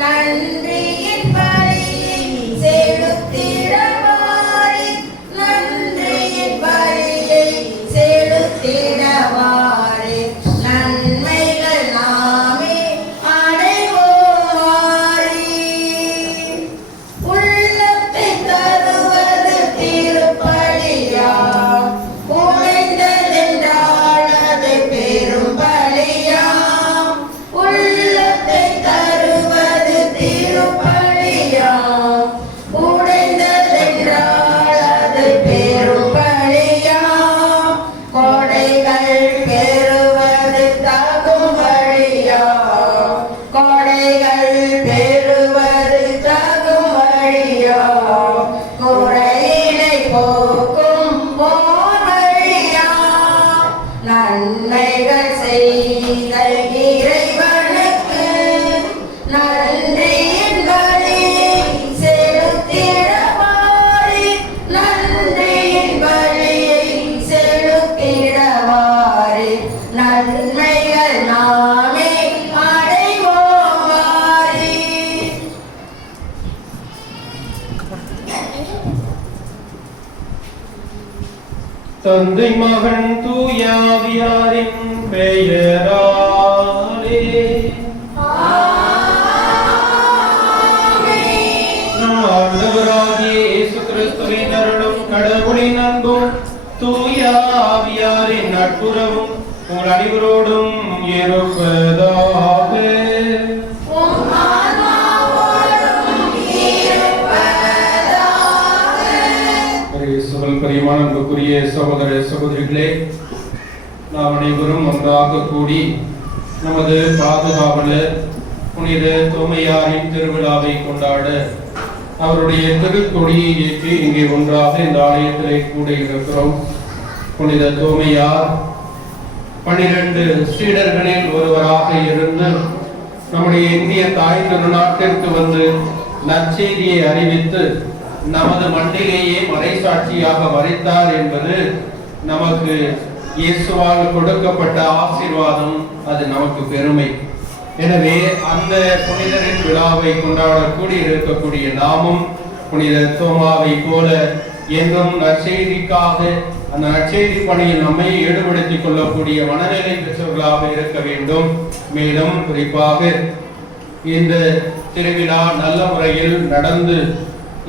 நன்றியின் பலியை செலுத்திடவாரே, நன்றியின் பலியை செலுத்திடவாரே, நன்மைகள் நாமே அடைவோரே. உள்ளத்தை தருவது திருப்பலியாம், உடைந்ததென்றால் அது பெரும் பலியாம். உள்ளத்தை தருவது திருப்பலியாம், உடைந்ததென்றால் அது பெரும் பலியாம். கொடைகள் பெறுவது தகும் வழியாம், கொடைகள் பெறுவது தகும் வழியாம். குறையினை போக்கும் ஓர் வழியாம். நன்மைகள் செய்த இறைவனுக்கு நன்றியின் பலியை செலுத்திடவாரே, நன்றியின் பலியை செலுத்திடவாரே, நன்மைகள் நாமே அடைவோரே. தந்தை மகன் தூயாவியாரின் பெயராலே நம் ஆண்டவராகிய இயேசு கிறிஸ்துவின் அருளும் கடவுளின் அன்பும் தூயாவியாரின் நட்புறவும் உங்கள் அனைவரோடும் இருப்பதாக. பிரியமான அன்புக்குரிய சகோதர சகோதரிகளே, நாம் அனைவரும் ஒன்றாக கூடி நமது பாதுகாவலர் புனித தோமையாரின் திருவிழாவை கொண்டாட அவருடைய திருக்கொடியை ஏற்றி இங்கே ஒன்றாக இந்த ஆலயத்திலே கூட இருக்கிறோம். புனித தோமையார் 12 சீடர்களில் ஒருவராக இருந்து நம்முடைய இந்திய தாய் திருநாட்டிற்கு வந்து நற்செய்தியை அறிவித்து நமது மண்ணிலேயே மறைசாட்சியாக மறைத்தார் என்பது நமக்கு இயேசுவால் கொடுக்கப்பட்ட ஆசீர்வாதம், அது நமக்கு பெருமை. எனவே அந்த புனிதரின் விழாவை கொண்டாடக்கூடி இருக்கக்கூடிய நாமும் புனித தோமாவை போல என்றும் நற்செய்திக்காக அந்த நற்செய்தி பணியில் நம்மை ஈடுபடுத்திக் கொள்ளக்கூடிய மனநிலை பெற்றவர்களாக இருக்க வேண்டும். மேலும் குறிப்பாக இந்த திருவிழா நல்ல முறையில் நடந்து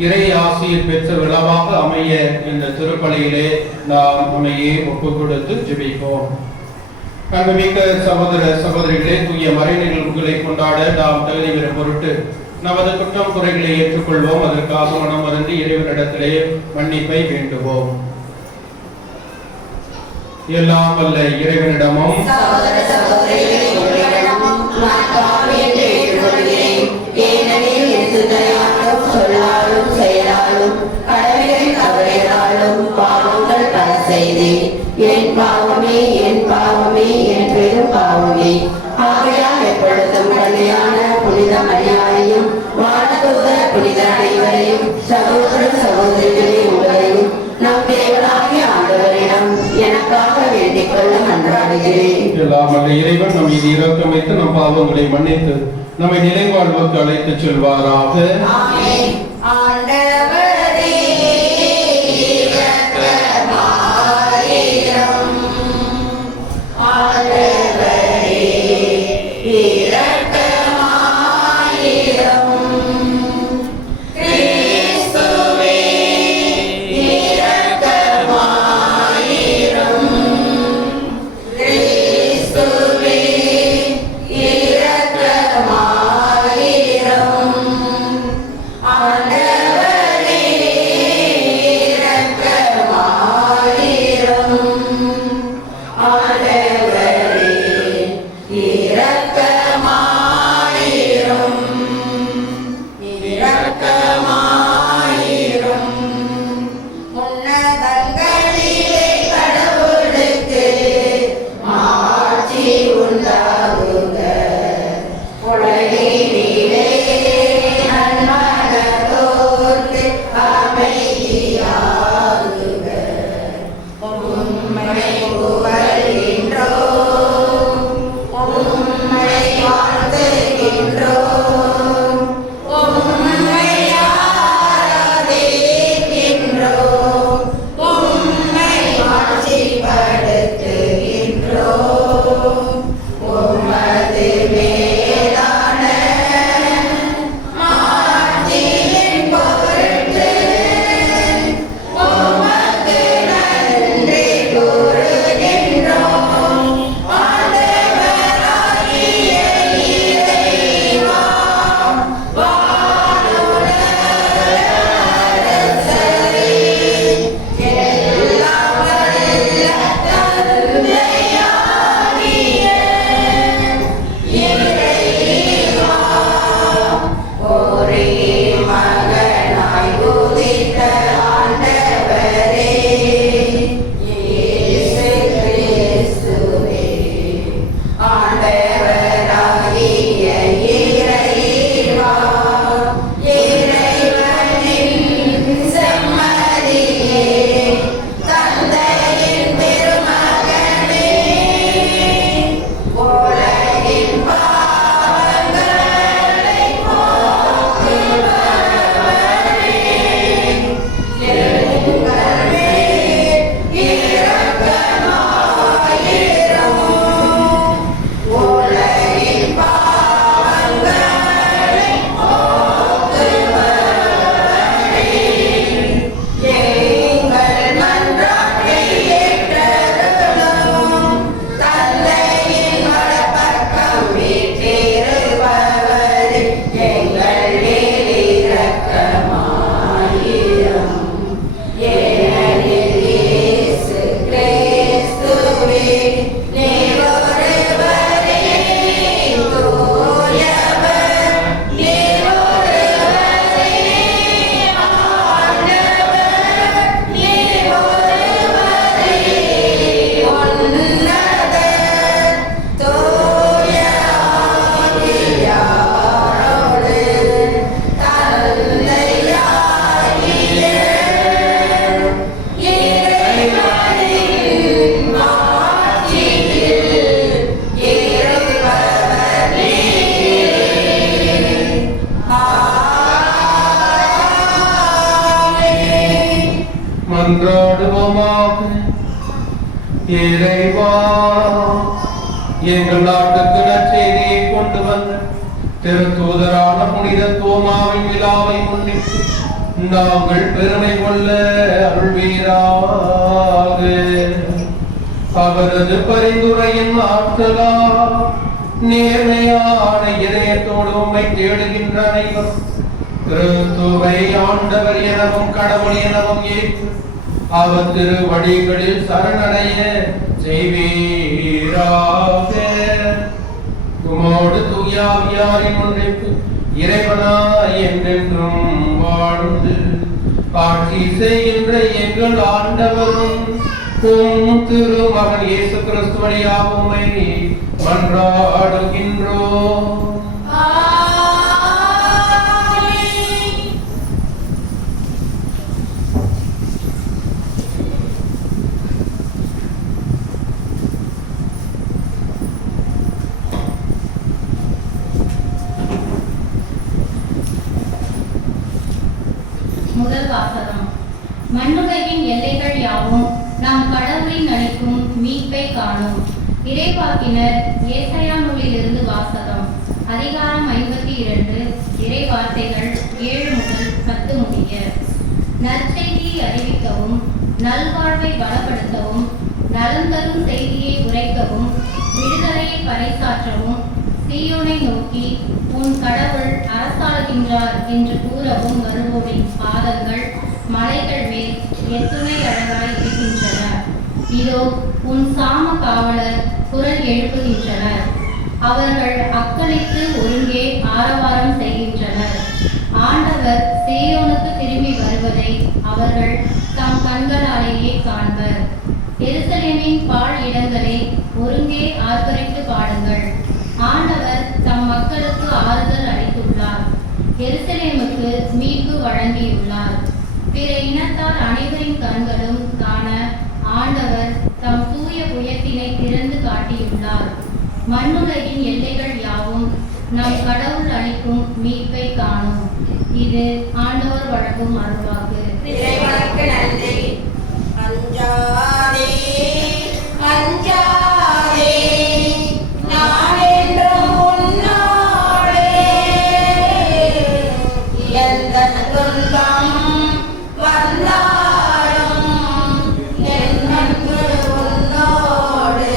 இறை ஆசிரியர் பெற்ற விழாவாக அமைய இந்த திருப்பலியிலே நாம் நம்மையே ஒப்புக் கொடுத்து ஜெபிப்போம். அன்புமிக்க சகோதர சகோதரிகளே, தூய மறை நிகழ்வுகளை கொண்டாட நாம் தகுதி பெறும் பொருட்டு நமது குற்றம் குறைகளை ஏற்றுக்கொள்வோம். அதற்காக மனம் வருந்தி இறைவனிடத்திலே மன்னிப்பை வேண்டுவோம். எல்லாம் வல்ல இறைவனிடமும் சொல்லாலும் செயலாலும் கடமைகளை தவறினாலும் பாவங்கள் பல செய்தேன். என் பாவமே, என் பாவமே, என் பெரும் பாவமே. ஆகையால் எப்பொழுதும் கல்யாண புனித மரியாதையும் வானதூதர் புனித அனைவரையும் சகோதர சகோதரிகளே உங்களையும் நம் தேவனாகிய ஆண்டவரிடம் எனக்காக வேண்டிக் கொள்ள மன்றாடுகிறேன். எல்லாம் வல்ல இறைவன் நம் மீது இரக்கம் வைத்து நம் பாவங்களை மன்னித்து நம்மை நிலை வாழ்வுக்கு அழைத்துச் செல்வாராக. ஆமென். ஆண்டவரே இரக்கமாயிரும். ஆண்டவரே இரக்கமாயிரும். கிறிஸ்துவே இரக்கமாயிரும். கிறிஸ்துவே இரக்கமாயிரும். ஆண்டவரே மன்றாடுவோமாக. இறைவா, எங்கள் நாட்டுக்கு நற்செய்தியை கொண்டு வந்த திருத்தூதரான புனித தோமாவின் விழாவை முன்னிட்டு நாங்கள் பெருமை கொள்ள அருள்வீராக. அவரது பரிந்துரையின் ஆற்றலா நேர்மையான இதயத்தோடு உம்மை தேடுகின்ற அனைவரும் கிறிஸ்துவை ஆண்டவர் எனவும் கடவுள் எனவும் ஏற்று அவர் திரு வழிகளில் சரணடைய செய்வீராக. உமோடு தூயாவியாரின் ஒன்றைப்பு இறைவனாய் என்றென்றும் வாழ்ந்து ஆட்சி செய்கின்ற எங்கள் ஆண்டவரும் உம் திருமகன் இயேசு கிறிஸ்து வழியாக உம்மை மன்றாடுகின்றோம். முதல் வாசகம். மண்ணுலகின் எல்லைகள் யாவும் நாம் கடவுளின் அளிக்கும் மீட்பை காணும். இறைவாக்கினர் ஏசாயா நூலிலிருந்து வாசகம். அதிகாரம் 52, இறை வார்த்தைகள் 7 முதல் 10 முடிய. நற்செய்தியை அறிவிக்கவும், நல்வாழ்வை பலப்படுத்தவும், நலம் தரும் செய்தியை உரைக்கவும், விடுதலையை பறைசாற்றவும், சீயோனை நோக்கி உன் கடவுள் அரசாளுகின்றார் என்று கூறவும் வருவோரின் பாதங்கள் மலைகள் மேல் எத்துணை அழகாய் இருக்கின்றன. இதோ உன் சாம காவலர் குரல் எழுப்புகின்றனர். அவர்கள் அக்களித்து ஒருங்கே ஆரவாரம் செய்கின்றனர். ஆண்டவர் சீயோனுக்கு திரும்பி வருவதை அவர்கள் தம் கண்களாலேயே காண்பர். எருசலேமின் பாழ் இடங்களை ஒருங்கே ஆர்ப்பரித்து பாடுங்கள். ஆண்டவர் தம் மக்களுக்கு ஆறுதல் அளித்துள்ளார். எருசலேமுக்கு மீட்பு வழங்கியுள்ளார். பிற இனத்தார் அனைவரின் கண்களும் காண ஆண்டவர் தம் தூய புயத்தினை திறந்து காட்டியுள்ளார். மண்ணுலகின் எல்லைகள் யாவும் நம் கடவுள் அளிக்கும் மீட்பை காணும். இது ஆண்டவர் வழங்கும் அருள்வாக்கு. இறைவனுக்கு நன்றி. அஞ்சாதே அஞ்சாதே, நான் என்றும் உன்னோடே. எந்த துன்பம் வந்தாலும் என் அன்பு உன்னோடு.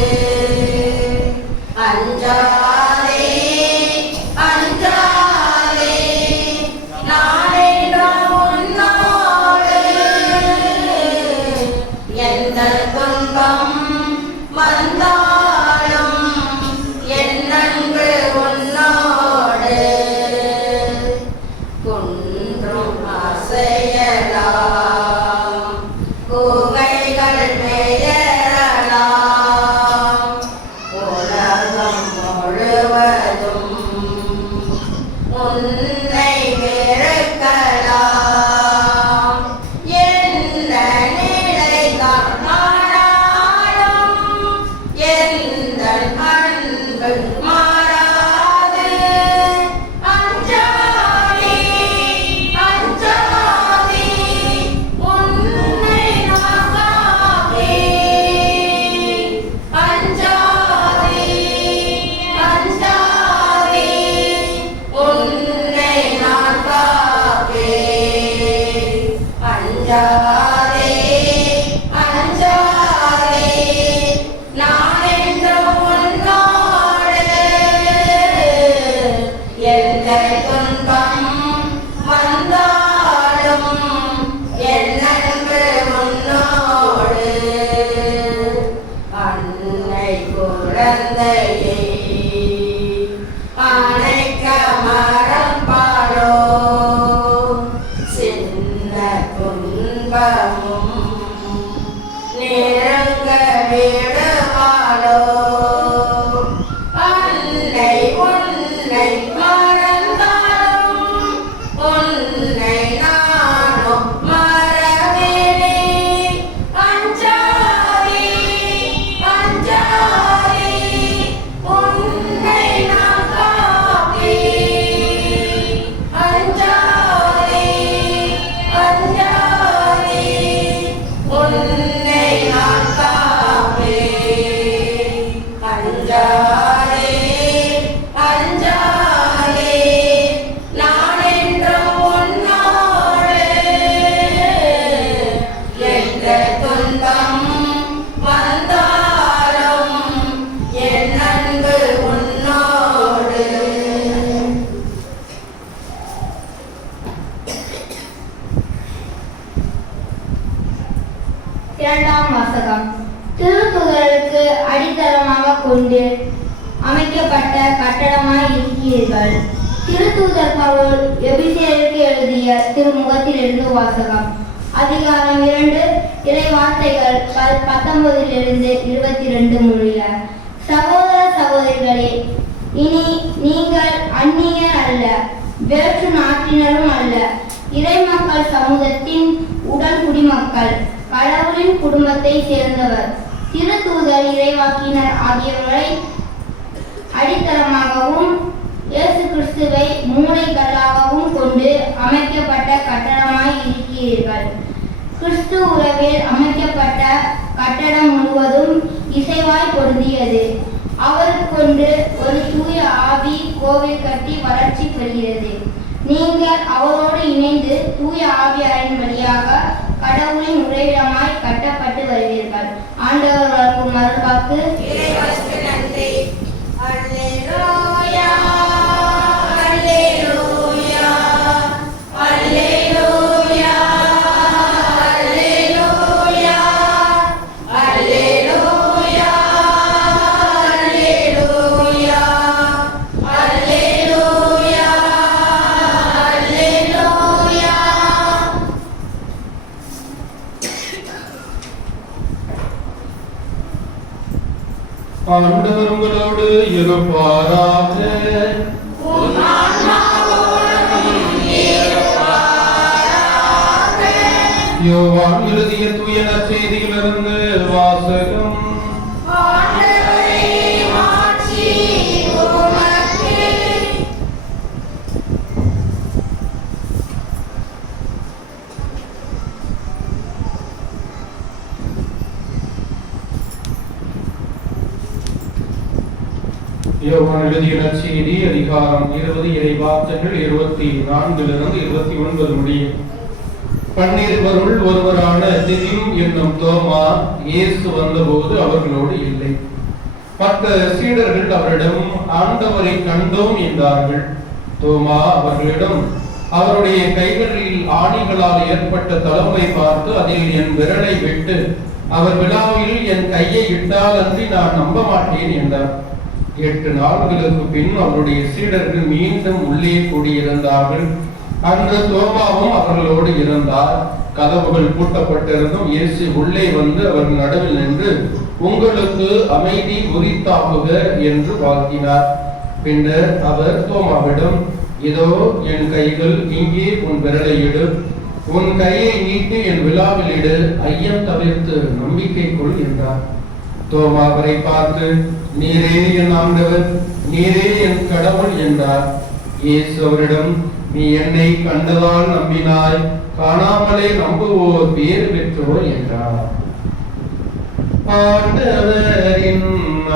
அஞ்சாதே அஞ்சாதே, நான் என்றும் உன்னோடு. எந்த துன்பம் வந்தாலும் கொண்டு அமைக்கப்பட்ட கட்டடமாய் இருக்கிறீர்கள். திருத்தூதர் பவுல் எபிசியருக்கு எழுதிய திருமுகத்திலிருந்து வாசகம். அதிகாரம் 2 இறை வார்த்தைகள் 19-22 முடிய. சகோதர சகோதரிகளே, இனி நீங்கள் அந்நியர் அல்ல, வேற்று நாட்டினரும் அல்ல, இறைமக்கள் சமூகத்தின் உடல் குடிமக்கள், கடவுளின் குடும்பத்தை சேர்ந்தவர். திருத்தூதர் இறைவாக்கினர் ஆகியவரை அடித்தளமாகவும் இயேசு கிறிஸ்துவை மூளைக்கல்லாகவும் கொண்டு அமைக்கப்பட்ட கட்டடமாய் இருக்கிறீர்கள். கிறிஸ்து உறவில் அமைக்கப்பட்ட கட்டடம் முழுவதும் இசைவாய் பொருந்தியது. அவருக்கொண்டு ஒரு தூய ஆவி கோவில் கட்டி வளர்ச்சி பெறுகிறது. நீங்கள் அவரோடு இணைந்து தூய ஆவியாரின் வழியாக கடவுளின் உறைவிடமாய் கட்டப்பட்டு வருவீர்கள். ஆண்டவர் வழங்கும் அருள்வாக்கு. இறைவனுக்கு நன்றி. அல்லேலூயா, அல்லேலூயா, அல்லேலூயா, அல்லேலூயா, அல்லேலூயா, அல்லேலூயா, அல்லேலூயா, அல்லேலூயா. ஆண்டவர் உங்களோடு இருப்பாராக. உம் ஆன்மாவோடும் இருப்பாராக. யோவான் எழுதிய தூய நற்செய்தியிலிருந்து வாசகம். ஆண்டவரே, மாட்சி உமக்கே. யோவான் எழுதிய நற்செய்தி அதிகாரம் 20 இறை வார்த்தைகள் 24-29 முடிய. பன்னிருவருள் ஒருவரான திதிம் என்னும் தோமா இயேசு வந்தபோது அவர்களோடு இல்லை. 10 சீடர்கள் அவரிடம் ஆண்டவரை கண்டோம் என்றார்கள். தோமா அவர்களிடம், அவருடைய கைகளில் ஆணிகளால் ஏற்பட்ட தழும்பை பார்த்து அதில் என் விரலை விட்டு அவர் விழாவில் என் கையை இட்டால் அன்றி நான் நம்ப மாட்டேன் என்றார். 8 நாட்களுக்கு பின் அவருடைய சீடர்கள் மீண்டும் உள்ளே கூடியிருந்தார்கள். அன்று தோமாவும் அவர்களோடு இருந்தார். கதவுகள் பூட்டப்பட்டிருந்தும் இயேசு உள்ளே வந்து அவர்கள் நடுவில் நின்று, உங்களுக்கு அமைதி உரித்தாகுக என்று வாழ்த்தினார். பின்னர் அவர் தோமாவிடம், இதோ என் கைகள், இங்கே உன் விரலை இடு, உன் கையை நீட்டி என் விழாவில் இடு, ஐயம் தவிர்த்து நம்பிக்கை கொள் என்றார். தோமா அவரை பார்த்து, நீரே என் ஆண்டவர், நீரே என் கடவுள் என்றார். இயேசு அவரிடம், நீ என்னை கண்டதால் நம்பினாய், காணாமலே நம்புவோர் பேறு பெற்றோர் என்றார். ஆண்டவரின்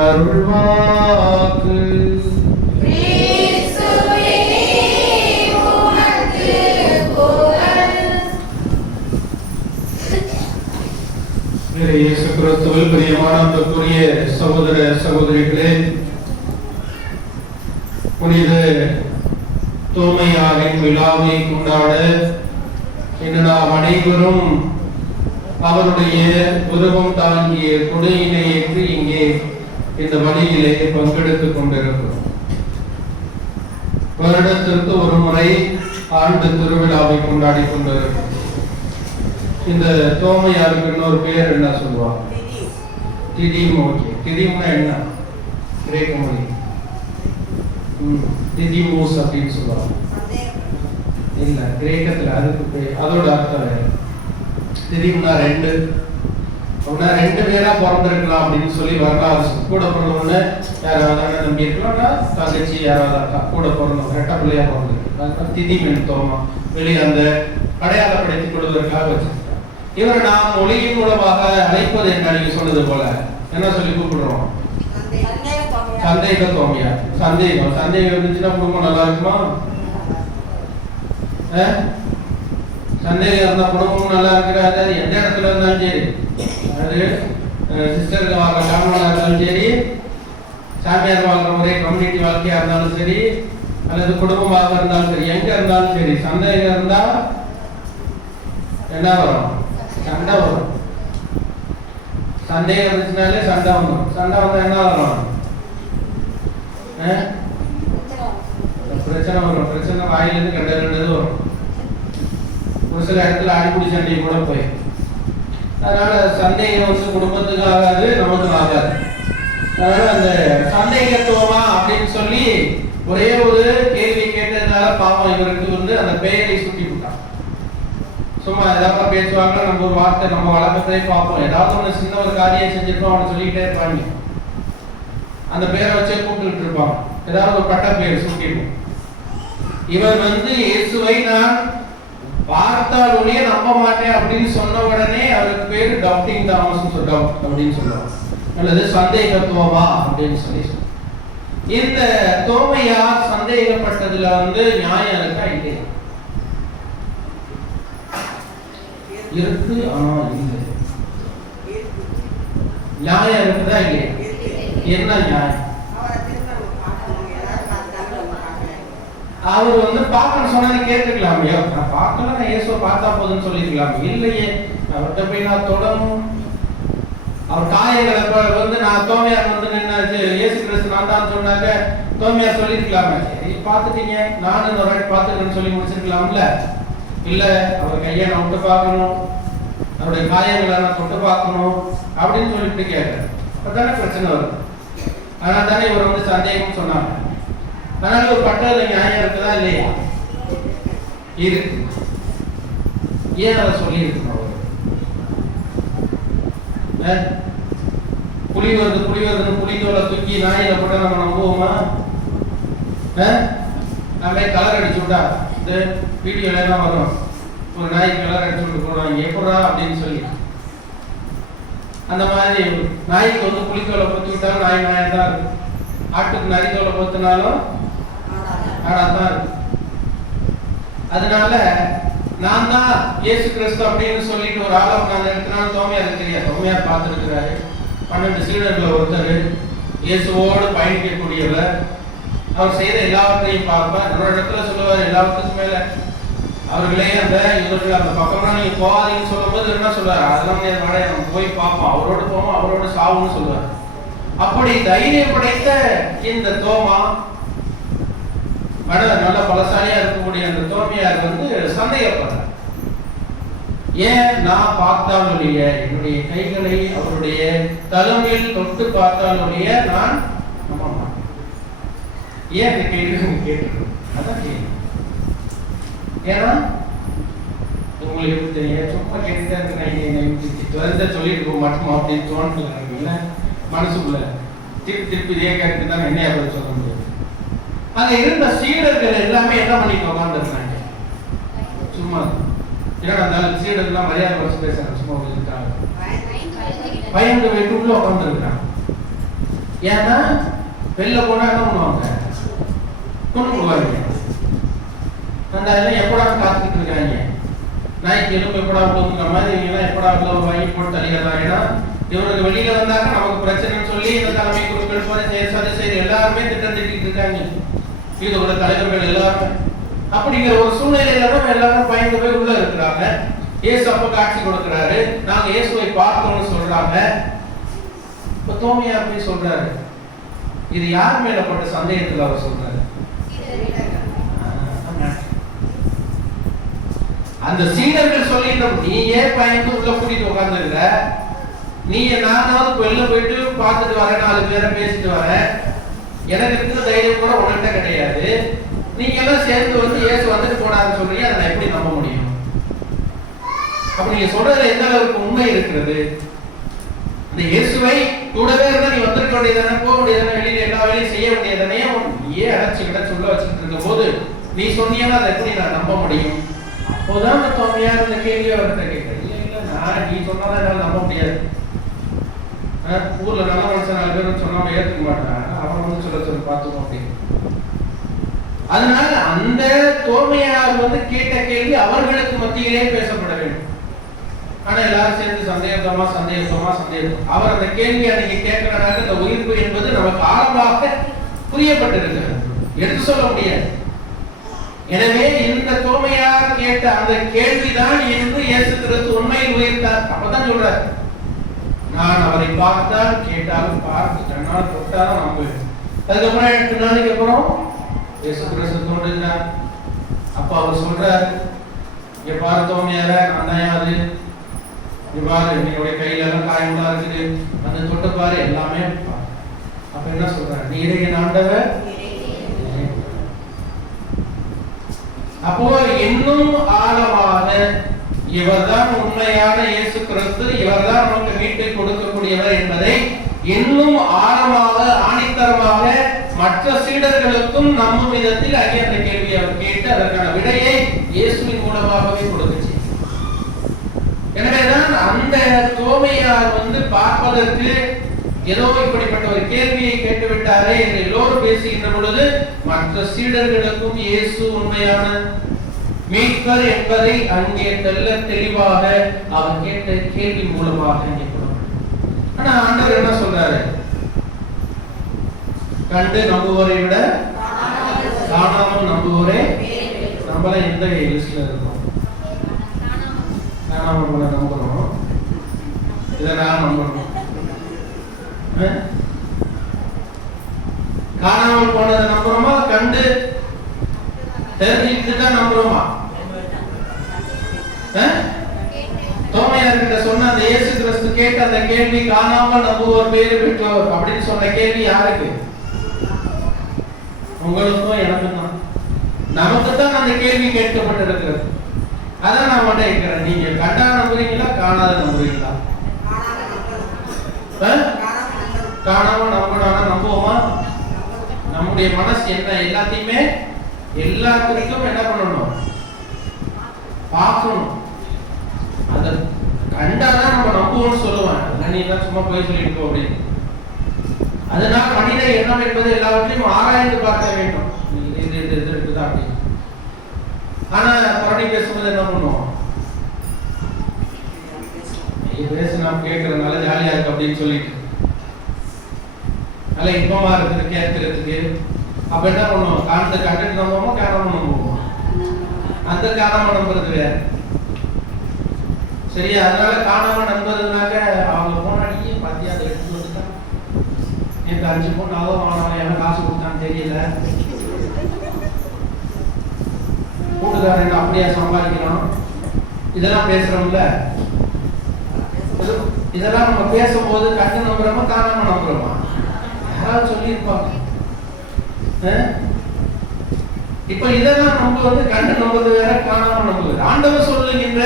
அருள்வாக்கு. கிறிஸ்துவே, உமக்கு புகழ். இயேசு கிறிஸ்துவில் பிரியமான அன்புக்குரிய சகோதர சகோதரிகளே, புனித தோமையாரின் விழாவை கொண்டாட இன்று நாம் அனைவரும் அவருடைய உருவம் தாங்கிய கொடையினை ஏற்று இங்கே இந்த வழியிலே பங்கெடுத்துக் கொண்டிருக்கிறோம். வருடத்திற்கு ஒரு முறை ஆண்டு திருவிழாவை கொண்டாடி கொண்டிருக்கிறோம். இந்த தோமையாருக்கு இன்னொரு பேர் என்ன சொல்லுவாங்க? திடீம். ஓகே, திடீம்னா என்ன? கிரேக்க மொழி திதிமூஸ் அப்படின்னு சொல்லுவாங்க. இல்ல, கிரேக்கத்துல அதுக்கு அதோட அர்த்தம் வேற. திடீம்னா 2 அப்படின்னா 2 பேரா பிறந்திருக்கலாம் அப்படின்னு சொல்லி வரலாறு. கூட பிறந்தவங்க யாராவது நம்பி இருக்கலாம்னா தங்கச்சி யாராவது அக்கா கூட பிறந்தவங்க 2 பிள்ளையா பிறந்திருக்கு. திதிமென் தோமா வெளியே அந்த அடையாளப்படுத்திக் கொள்வதற்காக வச்சிருக்காங்க. இவரை நாம் மொழியின் மூலமாக அழைப்பது என்ன? நீங்க சொன்னது போல என்ன சொல்லி கூப்பிடுறோம்? சந்தேக தோமையா. சந்தேகம் இருந்துச்சுன்னா குடும்பம் நல்லா இருக்குமா? சந்தேகம் இருந்தா குடும்பம் நல்லா இருக்கிறாரு. எந்த இடத்துல இருந்தாலும் சரி, அது சிஸ்டருக்கு வாழ்ற காரணமா இருந்தாலும் சரி, சாமியார் வாழ்ற முறை கம்யூனிட்டி வாழ்க்கையா இருந்தாலும் சரி, அல்லது குடும்பமாக இருந்தாலும் சரி, எங்க இருந்தாலும் சரி, சந்தேகம் இருந்தா என்ன வரும்? சண்டை வரும். சந்தேகம் இருந்துச்சுனாலே சண்டை வரும். சண்டை வந்தா என்ன வரும்? பிரச்சனை வரும். பிரச்சனை வாயிலிருந்து கண்டது வரும். ஒரு சில இடத்துல அடிப்படை சண்டை கூட போய். அதனால சந்தேகம் வந்து குடும்பத்துக்கு ஆகாது, நமக்கு ஆகாது. அதனால அந்த சந்தேகத்துவமா அப்படின்னு சொல்லி ஒரே ஒரு கேள்வி கேட்டதுனால பாவம் இவருக்கு வந்து அந்த பெயரை சுட்டி விட்டான். சும்மா ஏதாவது பேசுவாங்க, நம்ம ஒரு வார்த்தை நம்ம வழக்கத்திலே பார்ப்போம். ஏதாவது ஒன்று சின்ன ஒரு காரியம் செஞ்சிருப்போம், அவனை சொல்லிக்கிட்டே இருப்பாங்க. அந்த பேரை வச்சே கூப்பிட்டு இருப்பாங்க. ஏதாவது ஒரு பட்ட பேர் சுட்டிருப்போம். இவர் வந்து இயேசுவை நான் பார்த்தால் ஒழிய நம்ப மாட்டேன் அப்படின்னு சொன்ன உடனே அவருக்கு பேரு டவுட்டிங் தாமஸ் அப்படின்னு சொல்லுவாங்க, அல்லது சந்தேகத்துவமா அப்படின்னு சொல்லி. இந்த தோமையார் சந்தேகப்பட்டதுல வந்து நியாயம் இருக்கா இல்லையா? இருக்கு. ஆனா இல்லை. நியாயம் இருக்குதா இல்லையா? என்ன நியாயம்? அவர் வந்து பார்க்கணும் சொன்னதை கேட்டுக்கலாம். நான் பார்க்கல, நான் இயேசுவை பார்த்தா போதுன்னு சொல்லிருக்கலாம். இல்லையே, அவர்கிட்ட போய் நான் தொடணும். அவர் காயங்களை வந்து நான் தோமையார் வந்து நின்று இயேசு கிறிஸ்து நான் தான் சொன்னாங்க, தோமையார் சொல்லிருக்கலாமே. சரி பார்த்துட்டீங்க, நானும் ஒரு வாட்டி பார்த்துக்கிறேன்னு சொல்லி முடிச்சிருக்கலாம்ல. இல்ல, அவர் கையை நான் விட்டு பார்க்கணும், அவருடைய காயங்களை நான் தொட்டு பார்க்கணும் அப்படின்னு சொல்லிட்டு கேட்கிறேன். அப்பதானே பிரச்சனை வரும். அதனால தானே இவர் வந்து சந்தேகம் சொன்னாங்க. அதனால ஒரு பட்டத்துல நியாயம் இருக்குதா இல்லையா? இருக்கு. ஏன் அதை சொல்லி இருக்கணும்? புலி வருதுன்னு புலித்தோலை தூக்கி நாயில போட்டா நம்ம நம்புவோமா? நம்ம கலர் அடிச்சு விட்டா இந்த வீடியோல எல்லாம் வரும், ஒரு நாய் கலர் அடிச்சு விட்டு போடுவாங்க, எப்படா அப்படின்னு சொல்லி. அந்த மாதிரி நாய்க்கு வந்து புலித்தோலை பொத்து விட்டாலும் நாய் நாயதான் இருக்கு. ஆட்டுக்கு நரித்தோலை பொத்துனாலும் ஆடாதான் இருக்கு. அதனால நான் தான் இயேசு கிறிஸ்து அப்படின்னு சொல்லிட்டு ஒரு ஆளை நான் நிறுத்தினாலும் தோமையாருக்கு தெரியாது. தோமையார் பார்த்துருக்கிறாரு. 12 சீடர்கள் ஒருத்தர், இயேசுவோடு பயணிக்கக்கூடியவர். அவர் செய்த எல்லாவற்றையும் பார்ப்பார். ஒரு இடத்துல சொல்லுவார், எல்லாவற்றுக்கும் மேல அவர்களே அந்த இவர்கள் அந்த பக்கம்னா நீங்க போகாதீங்கன்னு சொல்லும் போது என்ன சொல்லுவார்? அதெல்லாம் நம்ம போய் பார்ப்போம், அவரோடு போவோம், அவரோட சாவுன்னு சொல்லுவார். அப்படி தைரியம் படைத்த இந்த தோமா, நல்ல பலசாலியா இருக்கக்கூடிய அந்த தோமையார் வந்து சந்தேகப்படுறார். ஏன் நான் பார்த்தாலுடைய என்னுடைய கைகளை அவருடைய தலைமையில் தொட்டு பார்த்தாலுடைய நான் நம்ப மாட்டேன். ஏன் இந்த கேள்வி கேட்டுக்கணும்? அதான் கேள்வி. ஏன்னா உங்களுக்கு எப்படி தெரியும்? சும்மா கேட்டுதான் இருக்கிறேன், சொல்லிட்டு போக மாட்டோம் அப்படின்னு தோணுல மனசுக்குள்ள திருப்பி இதே கேட்டு தான் என்ன அப்படி சொல்ல முடியாது. அங்க இருந்த சீடர்கள் எல்லாமே என்ன பண்ணிட்டு உட்காந்துருக்காங்க? சும்மா இருந்தாலும் சீடர்கள்லாம் மரியாதை வச்சு பேசுறாங்க. சும்மா இருக்காங்க, பயந்து போயிட்டு உள்ள உட்காந்துருக்காங்க. ஏன்னா வெளில போனா என்ன பண்ணுவாங்க? கொண்டு போவாங்க. அந்த இதெல்லாம் எப்படா காத்துக்கிட்டு இருக்காங்க. நாய்க்கு எலும்பு எப்படா விடுங்கிற மாதிரி இவங்கெல்லாம் எப்படா உள்ள வாங்கி போட்டு தள்ளிடுறாங்க. ஏன்னா இவருக்கு வெளியில வந்தாங்க நமக்கு பிரச்சனைன்னு சொல்லி இந்த தலைமை குழுக்கள் போல சரி எல்லாருமே திட்டம் திட்டிட்டு இருக்காங்க. இது கூட தலைவர்கள் எல்லாரும். அப்படிங்கிற ஒரு சூழ்நிலையில தான் எல்லாரும் பயந்து போய் உள்ள இருக்கிறாங்க. இயேசு அப்ப காட்சி கொடுக்கிறாரு, நாங்க இயேசுவை பார்த்தோம்னு சொல்றாங்க. இப்ப தோமையார் போய் சொல்றாரு, இது யார் மேல பட்ட சந்தேகத்துல அவர் சொல்றாரு? அந்த சீடர்கள் சொல்லிட்டோம், நீ ஏன் பயந்து உள்ள கூட்டிட்டு உட்கார்ந்துருக்க? நீ நானாவது வெளில போயிட்டு பார்த்துட்டு வரேன், 4 பேரை பேசிட்டு வரேன், எனக்கு இருக்கிற தைரியம் கூட உன்கிட்ட கிடையாது. நீங்க எல்லாம் சேர்ந்து வந்து இயேசு வந்துட்டு போனாருன்னு சொல்றீங்க, அதை நான் எப்படி நம்ப முடியும்? அப்ப நீங்க சொல்றதுல எந்த அளவுக்கு உண்மை இருக்கிறது? இந்த இயேசுவை கூடவே இருந்தா நீ வந்துருக்க வேண்டியதானே, போக வேண்டியதானே, வெளியில எல்லா வேலையும் செய்ய வேண்டியதானே, நீயே அடைச்சுக்கிட்ட சொல்ல வச்சுட்டு இருக்கும் போது நீ சொன்னீங்கன்னா அதை எப்படி நான் நம்ப முடியும்? அப்போதான் அந்த தோமையார் இந்த கேள்வி அவர்கிட்ட கேட்கிறேன். இல்ல நான் நீ சொன்னாதான் என்னால நம்ப முடியாது. ஊர்ல நல்ல மனுஷன் 4 பேர் சொன்னாம ஏற்றுக்க மாட்டாங்க, அவன் வந்து சொல்ல பார்த்துக்கோ அப்படின்னு. அதனால அந்த தோமையார் வந்து கேட்ட கேள்வி அவர்களுக்கு மத்தியிலே பேசப்பட வேண்டும். ஆனா எல்லாரும் சேர்ந்து சந்தேகமா அவர் அந்த கேள்வியை நீங்க கேட்கிறனால இந்த உயிர்ப்பு என்பது நமக்கு ஆழமாக புரியப்பட்டிருக்கிறது, எடுத்து சொல்ல முடியாது. எனவே இந்த தோமையார் கேட்ட அந்த கேள்விதான் என்று இயேசு கிறிஸ்து உண்மையில் உயிர்த்தார். அப்பதான் சொல்றாரு, நான் அவரை பார்த்தால் கேட்டாலும் பார்த்து கண்ணால் தொட்டாலும் நம்புவேன். அதுக்கப்புறம் 8 நாளைக்கு அப்புறம் இயேசு கிறிஸ்து தோன்றுகிறார். அப்ப அவர் சொல்றாரு, இங்க பாரு தோமையார, நான் தான் யாரு, இங்க பாரு என்னுடைய கையில எல்லாம் காயங்களா இருக்குது, அந்த தொட்டு பாரு, எல்லாமே பாரு. அப்ப என்ன சொல்றாரு, நீரே என் ஆண்டவர். அப்போ இன்னும் ஆழமாக இவர்தான் உண்மையான இயேசு கிறிஸ்து, இவர்தான் நமக்கு மீட்பை கொடுக்கக்கூடியவர் என்பதை இன்னும் ஆழமாக ஆணித்தரமாக மற்ற சீடர்களுக்கும் நம்பும் விதத்தில் அங்கே அந்த கேள்வியை அவர் கேட்டு அதற்கான விடையை இயேசுவின் மூலமாகவே கொடுத்துச்சு. எனவேதான் அந்த தோமையார் பார்ப்பதற்கு ஏதோ இப்படிப்பட்ட ஒரு கேள்வியை கேட்டுவிட்டாரே என்று எல்லோரும் பேசுகின்ற பொழுது மற்ற சீடர்களுக்கும் இயேசு உண்மையான மீட்பர் என்பதை அங்கே தெளிவாக அவர் கேட்ட கேள்வி மூலமாக இங்கே ஆனா ஆண்டவர் என்ன சொல்றாரு, கண்டு நம்புவோரை விட காணாமல் நம்புவோரே. நம்மள எந்த லிஸ்ட்ல இருக்கோம்? காணாமல் போன நம்புறோம், இதை நான் நம்பணும். காணாமல் போனதை நம்புறோமா, கண்டு தெரிஞ்சுக்கிட்டு தான் நம்புறோமா? தோமையார்கிட்ட சொன்ன அந்த இயேசு கிறிஸ்து கேட்ட அந்த கேள்வி, காணாமல் நம்புவோர் பேரு பெற்றோர் அப்படின்னு சொன்ன கேள்வி யாருக்கு? உங்களுக்கும் எனக்கும் தான். நமக்கு தான் அந்த கேள்வி கேட்கப்பட்டிருக்கிறது. அதான் நான் மட்டும் இருக்கிறேன், நீங்க கண்டா நம்புறீங்களா காணாத நம்புறீங்களா? காணாம நம்புறானா நம்புவோமா? நம்முடைய மனசு என்ன, எல்லாத்தையுமே எல்லாத்துக்கும் என்ன பண்ணணும், பார்க்கணும். அதை கண்டாதான் நம்ம நம்புவோம்னு சொல்லுவான். நீ எல்லாம் சும்மா போய் சொல்லிட்டு அப்படின்னு. அதனால மனித எண்ணம் என்பது எல்லாவற்றையும் ஆராய்ந்து பார்க்க வேண்டும். இது இருக்குதான் அப்படின்னு. ஆனா புரணி பேசும்போது என்ன பண்ணுவோம், பேச நாம் கேட்கறதுனால ஜாலியா இருக்கு அப்படின்னு சொல்லிட்டு நல்ல இன்பமா இருக்குது கேட்கறதுக்கு. அப்ப என்ன பண்ணுவோம், காணத்தை கண்டுட்டு நம்புவோமா காணாம நம்புவோம்? அந்த காணாம நம்புறது வேற. சரியா? அதனால காணாம நம்புறதுனாக்க அவங்க போனாடியே பாத்தியா அதை எடுத்து வந்துட்டான், எனக்கு 5 பொண்ணாவோ வாங்கினாலும் என்ன காசு கொடுத்தான்னு தெரியல, கூட்டுக்காரன் அப்படியே சம்பாதிக்கிறோம், இதெல்லாம் பேசுறோம்ல. இதெல்லாம் நம்ம பேசும்போது கண்டு நம்புறோமா காணாம நம்புறோமா? யாராவது சொல்லியிருப்பாங்க. இப்ப இதெல்லாம் நம்ம கண்டு நம்புவது வேற, காணாம நம்புவது. ஆண்டவர் சொல்லுகின்ற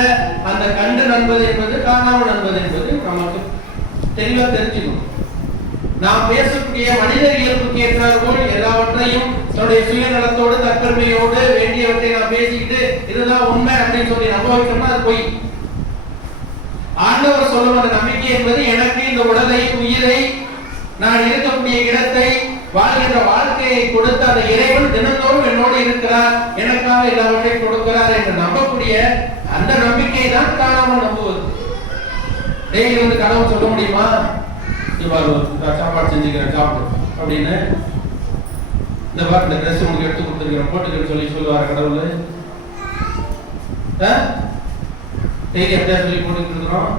அந்த கண்டு நம்பது என்பது காணாம நம்பது என்பது நமக்கு தெளிவா தெரிஞ்சுக்கணும். நாம் பேசக்கூடிய மனித இயல்புக்கு ஏற்றாற்போல் எல்லாவற்றையும் தன்னுடைய சுயநலத்தோடு தற்பெருமையோடு வேண்டியவற்றை நாம் பேசிக்கிட்டு இதுதான் உண்மை அப்படின்னு சொல்லி நம்ப வைக்கணும்னா அது பொய். ஆண்டவர் சொல்லும் அந்த நம்பிக்கை என்பது எனக்கு இந்த உடலை உயிரை நான் இருக்கக்கூடிய இடத்தை வாழ்கின்ற வாழ்க்கையை கொடுத்த அந்த இறைவன் தினந்தோறும் என்னோடு இருக்கிறார், எனக்காக எல்லாவற்றையும் கொடுக்கிறார் என்று நம்பக்கூடிய அந்த நம்பிக்கை தான் காணாமல் நம்புவது. டெய்லி கடவுள் சொல்ல முடியுமா, சாப்பாடு செஞ்சுக்கிறேன் சாப்பிடு அப்படின்னு, இந்த வாரம் இந்த ட்ரெஸ் உங்களுக்கு எடுத்து கொடுத்துருக்கிறேன் போட்டுக்கிறேன் சொல்லி சொல்லுவார் கடவுள்? டெய்லி எப்படியா சொல்லி போட்டுக்கிட்டு இருக்கிறோம்,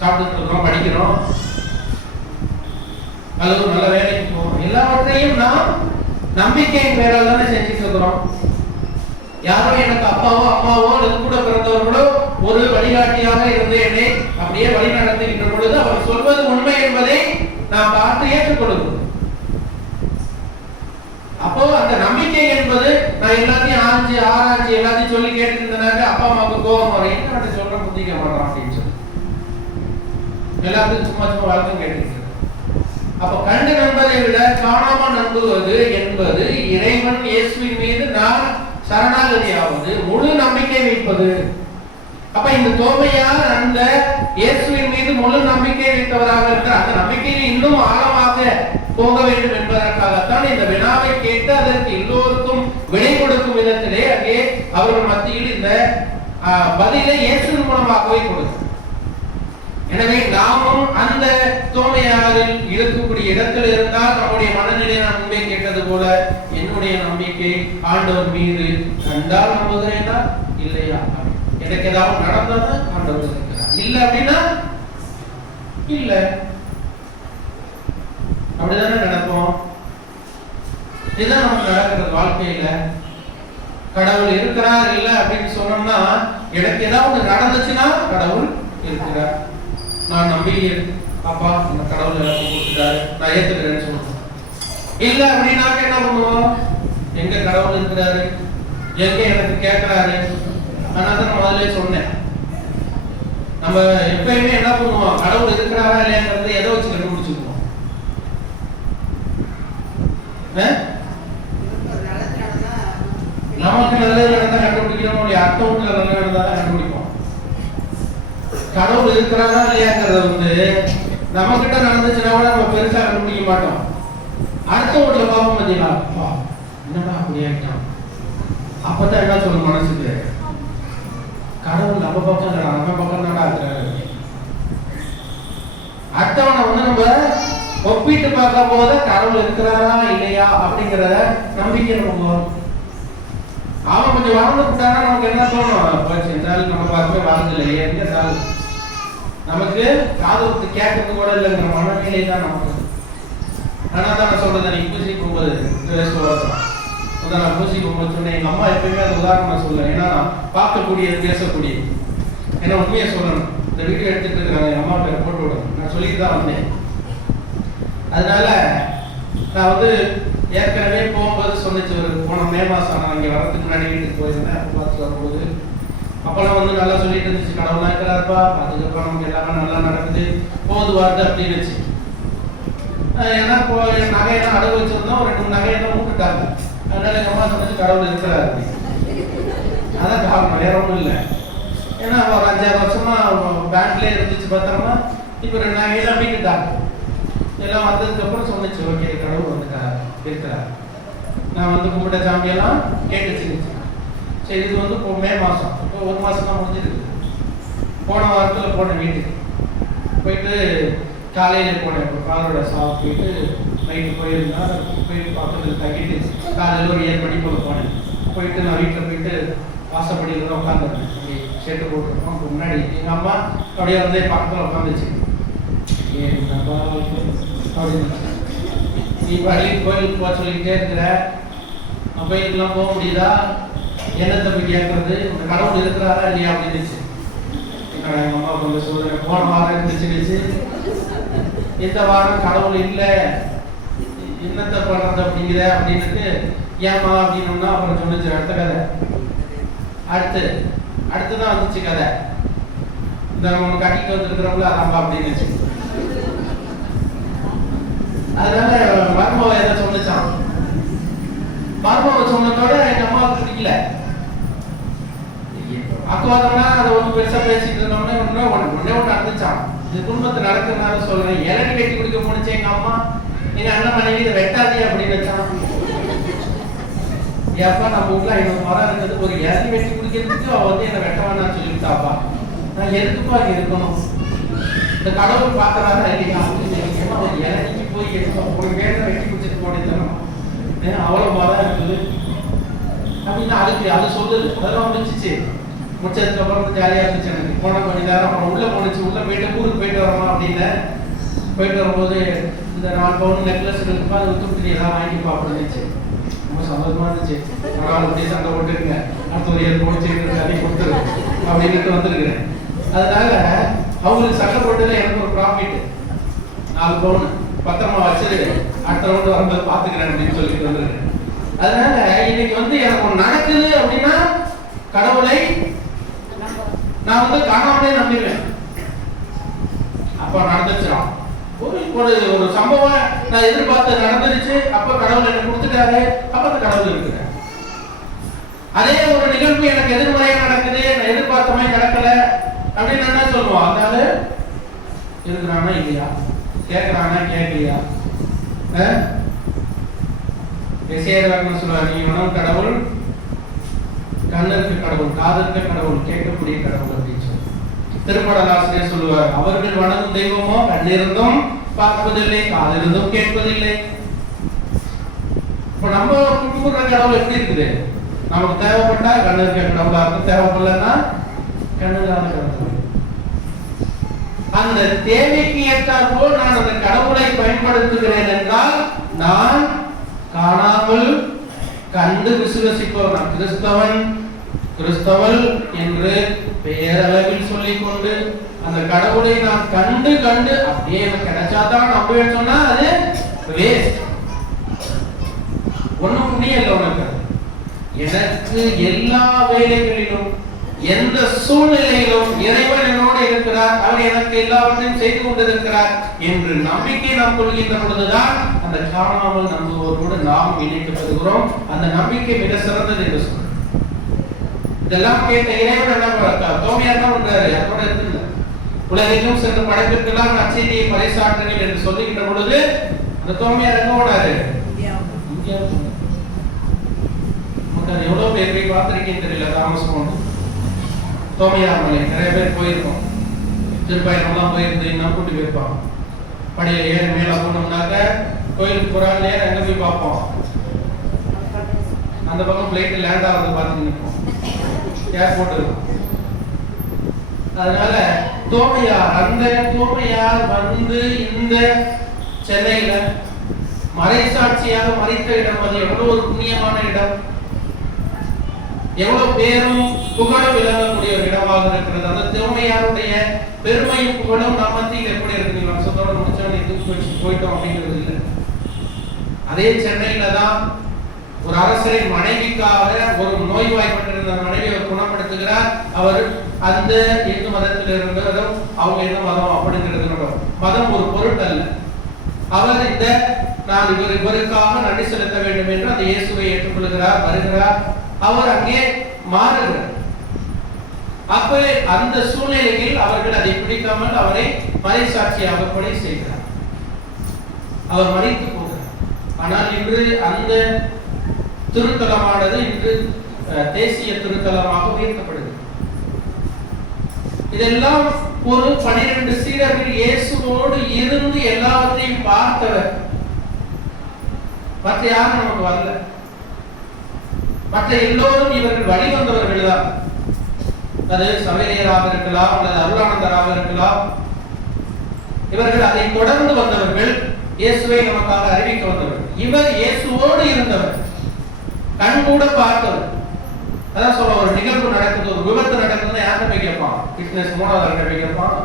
சாப்பிட்டு இருக்கிறோம், படிக்கிறோம், அல்லது நல்ல வேலைக்கு போவோம். எல்லாவற்றையும் நாம் நம்பிக்கையின் பேரால் தானே செஞ்சுட்டு இருக்கிறோம். யாரோ எனக்கு அப்பாவோ அம்மாவோ அல்லது கூட பிறந்தவர்களோ ஒரு வழிகாட்டியாக இருந்து என்னை அப்படியே வழி நடத்துகின்ற பொழுது அவர் சொல்வது உண்மை என்பதை நாம் பார்த்து ஏற்றுக்கொள்ளும். அப்போ அந்த நம்பிக்கை என்பது நான் எல்லாத்தையும் ஆராய்ச்சி எல்லாத்தையும் சொல்லி கேட்டுருந்தனாக்க அப்பா அம்மாவுக்கு கோபம் வரும், என்ன சொல்ற புத்திக்க மாட்டான் அப்படின்னு சொல்லி எல்லாத்தையும் சும்மா சும்மா வழக்கம் கேட்டு. அப்ப கண்டு நம்பதை விட காணாமல் நம்புவது என்பது இறைவன் இயேசுவின் மீது நான் சரணாகதியாவது, முழு நம்பிக்கை வைப்பது. அப்ப இந்த தோமையார் அந்த இயேசுவின் மீது முழு நம்பிக்கை வைத்தவராக இருக்கிறார். அந்த நம்பிக்கையில் இன்னும் ஆழமாக போக வேண்டும் என்பதற்காகத்தான் இந்த வினாவை கேட்டு அதற்கு எல்லோருக்கும் விடை கொடுக்கும் விதத்திலே அங்கே அவர்கள் மத்தியில் இந்த பதிலை இயேசுவின் மூலமாகவே கொடுத்தார். எனவே நாமும் அந்த தோமையாரில் இருக்கக்கூடிய இடத்தில் இருந்தால் நம்முடைய மனநிலை நான் முன்பே கேட்டது போல என்னுடைய நம்பிக்கை ஆண்டவர் மீது கண்டால் நம்புகிறேனா இல்லையா, எனக்கு ஏதாவது நடந்தது ஆண்டவர் இருக்கிறார், இல்ல அப்படின்னா இல்ல, அப்படிதானே நினைப்போம். இதுதான் நமக்கு நடக்கிறது வாழ்க்கையில. கடவுள் இருக்கிறார் இல்ல அப்படின்னு சொன்னோம்னா, எனக்கு ஏதாவது நடந்துச்சுன்னா கடவுள் இருக்கிறார், நான் நம்பி அப்பா இந்த கடவுள் எனக்கு கொடுத்துட்டாரு, நான் ஏத்துக்கிறேன்னு சொல்லுவோம். இல்ல அப்படின்னாக்க என்ன பண்ணுவோம், எங்க கடவுள் இருக்கிறாரு, எங்க எனக்கு கேட்கிறாரு. அதனால நான் முதல்ல சொன்னேன், நம்ம எப்பயுமே என்ன பண்ணுவோம், கடவுள் இருக்கிறாரா இல்லையாங்கிறது எதை வச்சு கண்டுபிடிச்சுக்குவோம்? நமக்கு நல்லது நடந்தா கண்டுபிடிக்கிறோம், அடுத்த வீட்டுல நல்லது நடந்தா கண்டுபிடிப்போம். கடவுள் இருக்கிறாரா இல்லையாங்கிறத நம்ம கிட்ட நடந்துச்சுன்னா கூட நம்ம பெருசா கண்டுபிடிக்க மாட்டோம். அடுத்த வீட்டுல பார்ப்போம், பார்த்தீங்களா என்னடா அப்படியே இருக்கான். அப்பதான் என்ன சொல்லும் மனசுக்கு, கடவுள் நம்ம பக்கம் நம்ம பக்கம் தானடா இருக்கிறாரு. அடுத்தவனை நம்ம ஒப்பிட்டு பார்க்கும் போது கடவுள் இருக்கிறாரா இல்லையா அப்படிங்கிறத நம்பிக்கை நம்ம வரும். அவன் கொஞ்சம் வாழ்ந்து விட்டானா நமக்கு என்ன தோணும், என்றால் நம்ம பார்க்கவே வாழ்ந்துலையே, எங்க இருந்தாலும் நமக்கு காது விட்டு கேட்கறது கூட இல்லைங்கிற மனநிலை தான் நமக்கு. ஆனா தான் நான் சொல்றேன், நீ பூசி போகும்போது நான் பூசி போகும்போது சொன்னேன், எங்க அம்மா எப்பயுமே அது உதாரணமா சொல்லுவேன். ஏன்னா பார்க்கக்கூடியது பேசக்கூடியது. ஏன்னா உண்மையை சொல்லணும், இந்த வீடியோ எடுத்துட்டு இருக்கிறாங்க, எங்க அம்மா பேரை போட்டு விடணும், நான் சொல்லிட்டு தான் வந்தேன். அதனால நான் ஏற்கனவே போகும்போது சொன்னிச்சு, ஒரு போன மே மாசம் நான் இங்கே வரதுக்கு முன்னாடி வீட்டுக்கு போயிருந்தேன். அப்போ பார்த்து வரும்போது அப்பெல்லாம் நல்லா சொல்லிட்டு இருந்துச்சு, கடவுளா இருக்கிறாருப்பா, அதுக்கப்புறம் நமக்கு எல்லாமே நல்லா நடக்குது, போது வருது அப்படின்னு வச்சு. ஏன்னா நகையெல்லாம் அடகு வச்சிருந்தோம், ஒரு 2 நகையெல்லாம் மூட்டுட்டாங்க. அதனால எங்கள் அம்மா சொன்னிச்சு கடவுள் இருக்கிறாரு. அதான் காரணம், வேற ஒன்றும் இல்லை. ஏன்னா ஒரு 5-6 வருஷமா பேங்க்லேயே இருந்துச்சு பத்திரமா, இப்போ 2 நகையெல்லாம் மீட்டுட்டாங்க. எல்லாம் வந்ததுக்கு அப்புறம் சொன்னிச்சு, ஓகே கடவுள் வந்துட்டார் இருக்கிறார். நான் கும்பிட்ட சாமியெல்லாம் கேட்டுச்சு. சரி, இது மே மாசம், இப்போ 1 மாசம் தான் முடிஞ்சிருக்கு. போன வாரத்தில் போனேன் வீட்டுக்கு, போயிட்டு காலையில் போனேன். இப்போ காலோட சாப்பிட்டு போயிட்டு நைட்டு போயிருந்தா, போயிட்டு பக்கத்தில் தங்கிட்டு காலையில் ஒரு 7 மணி போல போனேன். போயிட்டு நான் வீட்டில் போயிட்டு வாசப்படியில் தான் உட்காந்துருக்கேன், ஷெட்டு போட்டுருக்கோம். அப்போ முன்னாடி எங்கள் அம்மா அப்படியே பக்கத்தில் உட்காந்துச்சு. நீ பள்ளி கோயிலுக்கு போக சொல்லிக்கிட்டே இருக்கிற, கோயிலுக்குலாம் போக முடியுதா, என்ன தம்பி கேட்கறது, இந்த கடவுள் இருக்கிறாரா இல்லையா அப்படின்னு. எங்கள் அம்மா கொஞ்சம் சோதனை போன வாரம் இருந்துச்சு, இந்த வாரம் கடவுள் இல்லை, என்னத்தை பண்றது அப்படிங்கிற அப்படின்னுட்டு ஏமா அப்படின்னோம்னா அப்புறம் சொன்னிச்சு அடுத்த கதை. அடுத்துதான் வந்துச்சு கதை, இந்த நம்ம கட்டிட்டு வந்துருக்கிறோம்ல அதாம்பா அப்படின்னு. அதனால மர்மவை எதை சொன்னிச்சான், மர்மவை சொன்னதோட எங்க அம்மாவுக்கு பிடிக்கல. அக்குவாதம்னா அதை பெருசா பேசிட்டு இருந்தோம்னா ஒன்னே ஒன்று நடந்துச்சான். இந்த குடும்பத்தை நடக்கிறதுனால சொல்றேன், இளநீ வெட்டி குடிக்க போனிச்சு எங்க அம்மா, எங்க அண்ணன் மனைவி இதை வெட்டாதே அப்படின்னு வச்சான். ஏப்பா நம்ம வீட்டுல 500 மரம் இருக்கிறது, ஒரு இளநீ வெட்டி குடிக்கிறதுக்கு அவ என்னை வெட்ட வேணாம்னு சொல்லிவிட்டாப்பா, நான் எதுக்குப்பா இங்க இருக்கணும், இந்த கடவுள் பாக்குறாரா இல்லையா அப்படின்னு. ஒரு இளநிக்கு போய் ஒரு வேலை வெட்டி குடிச்சிட்டு போனேன், அவ்வளவு மரம் இருக்குது அப்படின்னா அதுக்கு அது சொல்லுது. அதெல்லாம் முடிச்சிச்சு. முடிச்சதுக்கு அப்புறம் ஜாலியா இருந்துச்சு எனக்கு. போன கொஞ்ச நேரம் அப்புறம் உள்ள போனிச்சு. உள்ள போயிட்டு ஊருக்கு போயிட்டு வரணும் அப்படின்னு போயிட்டு வரும்போது இந்த 4 பவுன் நெக்லஸ் இருக்குப்பா, அதை விட்டு எல்லாம் வாங்கிப்பா அப்படின்னுச்சு. ரொம்ப சந்தோஷமா இருந்துச்சு. பரவாயில்ல, அப்படியே சண்டை போட்டுருங்க, அடுத்த ஒரு 7 பவுன் சேர்ந்து அதை கொடுத்துரு அப்படின்ட்டு வந்துருக்கிறேன். அதனால அவங்களுக்கு சண்டை போட்டதுல எனக்கு ஒரு ப்ராஃபிட். 4 பவுன் பத்திரமா வச்சது, அடுத்த ரவுண்டு வரும்போது பார்த்துக்கிறேன் அப்படின்னு சொல்லிட்டு வந்துருக்கேன். அதனால இன்னைக்கு எனக்கு ஒன்று நடக்குது அப்படின்னா கடவுளை நான் காணாமலே நம்பிடுவேன். அப்ப நடந்துச்சிடும். ஒரு சம்பவம் நான் எதிர்பார்த்து நடந்துருச்சு, அப்ப கடவுள் எனக்கு கொடுத்துட்டாரு, அப்ப அந்த கடவுள் இருக்கிறார். அதே ஒரு நிகழ்வு எனக்கு எதிர்மறையா நடக்குது, நான் எதிர்பார்த்த மாதிரி நடக்கல அப்படின்னு என்ன சொல்லுவோம், அதனால இருக்கிறானா இல்லையா, கேட்கிறானா கேட்கலையா. சொல்லுவாங்க, நீ மனம் கடவுள், கண்ணிற்கு கடவுள், காதற்கு கடவுள், கேட்கக்கூடிய கடவுள் அப்படின்னு சொல்லி திருப்பாடல் ஆசிரியர் சொல்லுவார், அவர்கள் வணங்கும் தெய்வமோ கண்ணிருந்தும் பார்ப்பதில்லை, காதிருந்தும் கேட்பதில்லை. இப்ப நம்ம கும்பிடுற கடவுள் எப்படி இருக்குது, நமக்கு தேவைப்பட்டா கண்ணு இருக்க கடவுளா இருக்கும், தேவைப்படலன்னா கண்ணு இல்லாத கடவுள். அந்த தேவைக்கு ஏற்றாற்போல் நான் அந்த கடவுளை பயன்படுத்துகிறேன் என்றால் நான் காணாமல் கண்டு விசுவசிப்பவன் கிறிஸ்தவன் கிறிஸ்தவன் என்று பெயரளவில் சொல்லிக்கொண்டு அந்த கடவுளை நான் கண்டு கண்டு அப்படியே எனக்கு கிடைச்சாதான் நம்புவேன்னு சொன்னா அது வேஸ்ட். ஒண்ணும் புண்ணியம் உனக்கு. எனக்கு எல்லா வேலைகளிலும் எந்த சூழ்நிலையிலும் இறைவன் என்னோடு இருக்கிறார், அவர் எனக்கு எல்லாவற்றையும் செய்து கொண்டிருக்கிறார் என்று நம்பிக்கை நாம் கொள்கின்ற பொழுதுதான் அந்த காணாமல் நம்புவோரோடு நாம் இணைக்கப்படுகிறோம். அந்த நம்பிக்கை மிக சிறந்தது என்று சொல்றேன். இதெல்லாம் கேட்ட இறைவன் என்ன தோமையார் தான் பண்றாரு, அதோட இருக்கு உலகெங்கும் சென்று படைப்பிற்கெல்லாம் நற்செய்தியை பறைசாற்றுங்கள் என்று சொல்லுகின்ற பொழுது அந்த தோமையார் எங்க போனாரு? இந்தியாவுக்கு. நமக்கு எவ்வளவு பேர் போய் பார்த்திருக்கேன்னு தெரியல. தாமசம் தோமையார் மலை நிறைய பேர் போயிருக்கோம். திருப்பயணம்லாம் போயிருந்து இன்னும் கூட்டி போயிருப்பாங்க. படியில ஏறி மேல போனோம்னாக்க கோயிலுக்கு போறாங்க, நேரம் எங்க போய் பார்ப்போம்? அந்த பக்கம் பிளைட் லேண்ட் ஆகுது பார்த்து நிற்போம், ஏர்போர்ட் இருக்கும். அதனால தோமையார், அந்த தோமையார் வந்து இந்த சென்னையில மறைசாட்சியாக மறைத்த இடம் அது எவ்வளவு ஒரு புண்ணியமான இடம், எவ்வளவு பேரும் புகழும் விளங்கக்கூடிய ஒரு இடமாக இருக்கிறது. அந்த தோமையாருடைய பெருமையும் புகழும் நம்ம மத்தியில் எப்படி இருக்கு? வருஷத்தோட முடிச்சவனை தூக்கி வச்சு போயிட்டோம் அப்படிங்கிறது இல்லை. அதே சென்னையில தான் ஒரு அரசரின் மனைவிக்காக ஒரு நோய்வாய்ப்பட்டிருந்த மனைவியை குணப்படுத்துகிறார். அவர் அந்த இந்து மதத்தில் இருந்ததும் அவங்க எந்த மதம் அப்படிங்கிறது மதம் ஒரு பொருட்டல்ல. அவர் இந்த நான் இவருக்காக நன்றி செலுத்த வேண்டும் என்று அந்த இயேசுவை ஏற்றுக்கொள்கிறார், வருகிறார். அவர் அங்கே மாறுகிறார். அப்ப அந்த சூழ்நிலையில் அவர்கள் அதை பிடிக்காமல் அவரை மறைசாட்சியாக கொலை செய்கிறார். அவர் மறைத்து போகிறார். ஆனால் இன்று அந்த திருத்தலமானது இன்று தேசிய திருத்தலமாக உயர்த்தப்படுகிறது. இதெல்லாம் ஒரு 12 சீடர்கள் இயேசுவோடு இருந்து எல்லாவற்றையும் பார்த்தவர். மற்ற யாரும் நமக்கு வரல. மற்ற எல்லோரும் இவர்கள் வழிவந்தவர்கள் தான். அது சவேரியராக இருக்கலாம் அல்லது அருளானந்தராக இருக்கலாம். இவர்கள் அதை தொடர்ந்து வந்தவர்கள், இயேசுவை நமக்காக அறிவிக்க வந்தவர்கள். இவர் இயேசுவோடு இருந்தவர், கண் கூட பார்த்தவர். அதான் சொல்ல, ஒரு நிகழ்வு நடக்குது, ஒரு விபத்து நடக்குதுன்னா யார்கிட்ட போய் கேட்பான்? பிட்னஸ் மூணாவது போய் கேட்பான்.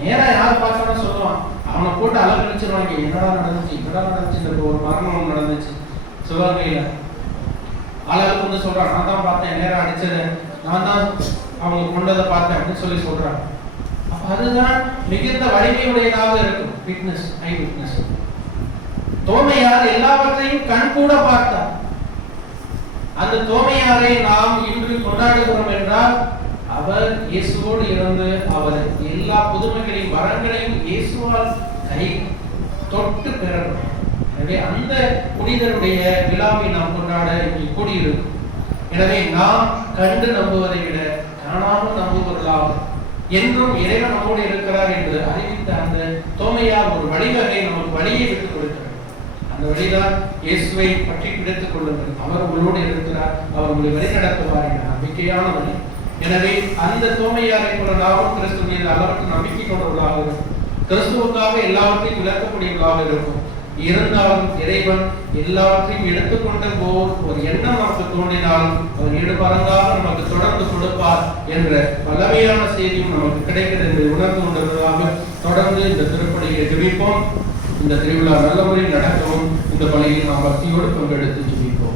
நேரா யார் பார்த்தாலும் சொல்லுவான். அவனை போட்டு அலங்கழிச்சிருவாங்க. என்னடா நடந்துச்சு, ஒரு மரணம் நடந்துச்சு சிவகங்கையில. ஆளுக்கு வந்து சொல்றான், நான் தான் பார்த்தேன், நேரம் அடிச்சது நான் தான், அவங்க கொண்டதை பார்த்தேன் அப்படின்னு சொல்லி சொல்றான். அப்ப அதுதான் மிகுந்த வலிமையுடையதாக இருக்கும். விட்னஸ், ஐ விட்னஸ். தோமையார் எல்லாவற்றையும் கண் கூட பார்த்தார். அந்த தோமையாரை நாம் இன்று கொண்டாடுகிறோம் என்றால் அவர் இயேசுவோடு இருந்து அவர் எல்லா புதுமைகளையும் வரங்களையும் இயேசுவால் கை தொட்டு பெறணும். எனவே அந்த புனிதருடைய விழாவை நாம் கொண்டாட இங்கே கூடியிருக்கும். எனவே நாம் கண்டு நம்புவதை விட காணாமல் நம்புவர்களாக என்றும் இறைவன் நம்மோடு இருக்கிறார் என்று அறிவித்த அந்த தோமையார் ஒரு வழிவகை நமக்கு வழியை விட்டுக் கொடுக்கிறார். அந்த வழிதான் இயேசுவை பற்றி பிடித்துக் கொள்ளுங்கள். அவர் உங்களோடு இருக்கிறார், அவர் உங்களை வழி நடத்துவார் என்ற நம்பிக்கையான வழி. எனவே அந்த தோமையாரை போல நாமும் கிறிஸ்துவ மீது அளவுக்கு நம்பிக்கை கொண்டவர்களாக இருக்கும். கிறிஸ்துவுக்காக எல்லாவற்றையும் விளக்கக்கூடியவர்களாக இருக்கும். இருந்தாலும் இறைவன் எல்லாவற்றையும் எடுத்துக்கொண்ட ஒரு எண்ணம் நமக்கு தோன்றினாலும் அவர் ஈடுபறந்தாக நமக்கு தொடர்ந்து கொடுப்பார் என்ற வல்லமையான செய்தியும் நமக்கு கிடைக்கிறது என்று உணர்ந்து கொண்டவர்களாக தொடர்ந்து இந்த திருப்பலியை ஜெபிப்போம். இந்த திருவிழா நல்ல முறையில் நடக்கவும் இந்த பலியில் நாம் பக்தியோடு பங்கெடுத்து ஜெபிப்போம்.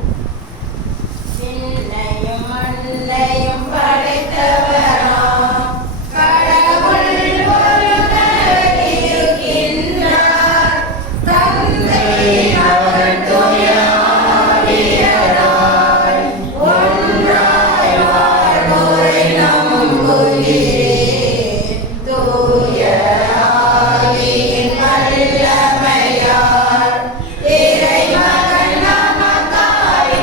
இறைமகன் நமக்காய்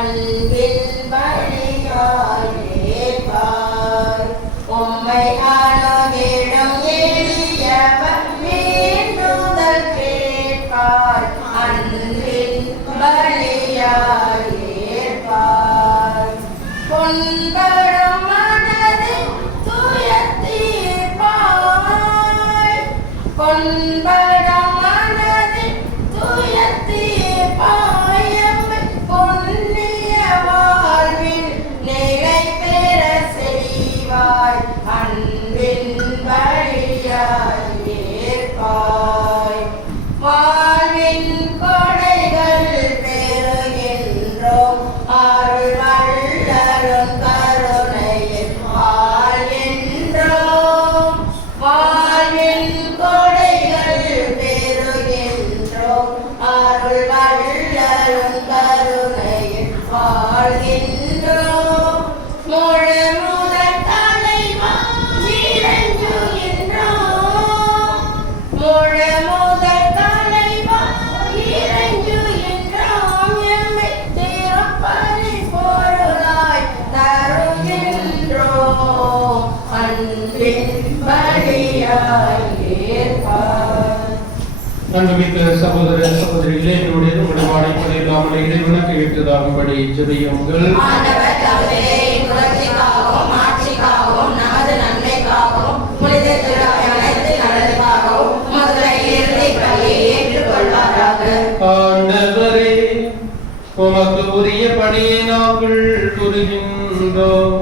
அன்பின் பலியாய் ஏற்பாய். உம்மை அணுகிடும் எளியவர் வேண்டுதல் கேட்பாய். அன்பின் பலியாய் ஏற்பாய். பொன்படும் மனதில் துயர்த்தீர்ப்பாய். பொன்படும் மனதில் துயர்த்தீர்ப்பாய். எம்மை புண்ணிய வாழ்வில் நிலை பெற செய்வாய். அன்பின் பலியாய் ஏற்பாய். வாழ்வின் கொடைகள் பெறுகின்றோம். அருள் வள்ளரும் கருணையில் வாழ்கின்றோம். வாழ்வின் கொடைகள் பெறுகின்றோம். அருள் வள்ளரும் கருணையில் வாழ்கின்றோம். முழு முதல் தலைவா இறைஞ்சுகின்றோம். முழு முதல் தலைவா இறைஞ்சுகின்றோம். எம்மை திருப்பலி பொருளாய் தருகின்றோம். அன்பின் பலியாய் ஏற்பாய். அன்புமிக்க சகோதர சகோதரிகளே, என்னுடைய உடன்பாடை பணியில்லாமல் இறைவனுக்கு ஏற்றதாகும்படி ஜெபியுங்கள். ஆண்டவர் தம்முடைய புகழ்ச்சிக்காகவும் ஆட்சிக்காகவும் நமது நன்மைக்காகவும் புனித திருவை அனைத்து நலனுக்காகவும் உமது இறுதி பலியை ஏற்றுக்கொள்வாராக. ஆண்டவரே, உமக்கு உரிய பணியை நாங்கள் கூறுகின்றோம்.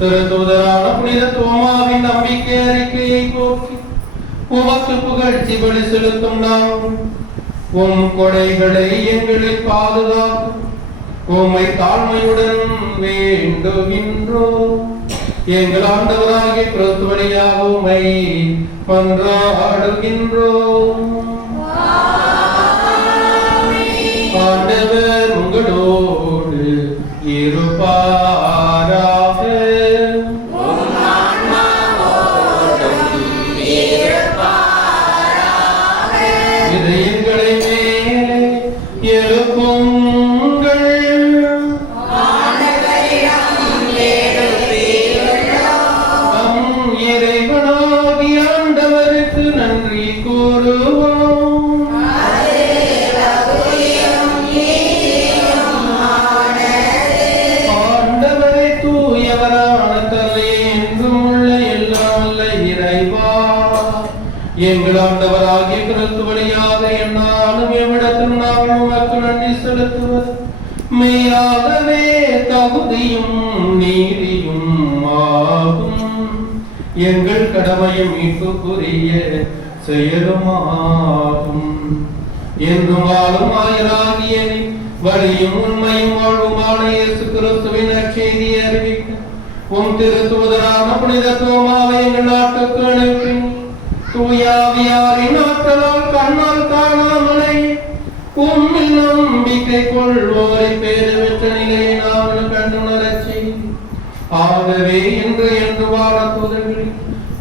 திருத்தூதரான புனித தோமாவின் நம்பிக்கை அறிக்கையை போக்கி உமக்கு புகழ்ச்சி பலி செலுத்தும் நாங்கள் உம் கொடைகளை எங்களில் பாதுகாக்கும் உம்மை தாழ்மையுடன் வேண்டுகின்றோம். எங்கள் ஆண்டவராகிய கிறிஸ்து வழியாக உம்மை மன்றாடுகின்றோம். ஆண்டவர் உங்களோடு இருப்பாராக. இதயங்களை மேலே எழுப்புங்கள். நம் இறைவனாகிய ஆண்டவருக்கு நன்றி கூறுவோம். ஆண்டவரை தூயவரான தந்தை என்றும் உள்ள எல்லாம் உள்ள இறைவா, எங்கள் ஆண்டவராகிய கிறிஸ்து வழியாக என்னாலும் எவ்விடத்திலும் நாங்கள் உமக்கு நன்றி செலுத்துவது மெய்யாகவே தகுதியும் நீதியும் ஆகும். எங்கள் கடமையும் மீட்புக்குரிய செயலுமாகும். என்றும் வாழும் ஆயராகிய வழியும் உண்மையும் வாழ்வுமான இயேசு கிறிஸ்துவின் நற்செய்தியை அறிவிக்க உம் திருத்தூதரான புனித தோமாவை எங்கள் நாட்டுக்கு அனுப்பி தூயாவியாரின் ஆற்றலால் கண்ணால் காணாமலே உம்மில் நம்பிக்கை கொள்வோரை பேறு பெற்ற நிலையை நாங்கள் கண்டுணரச் செய்யும். ஆகவே இன்று என்று வாழ தூதர்கள்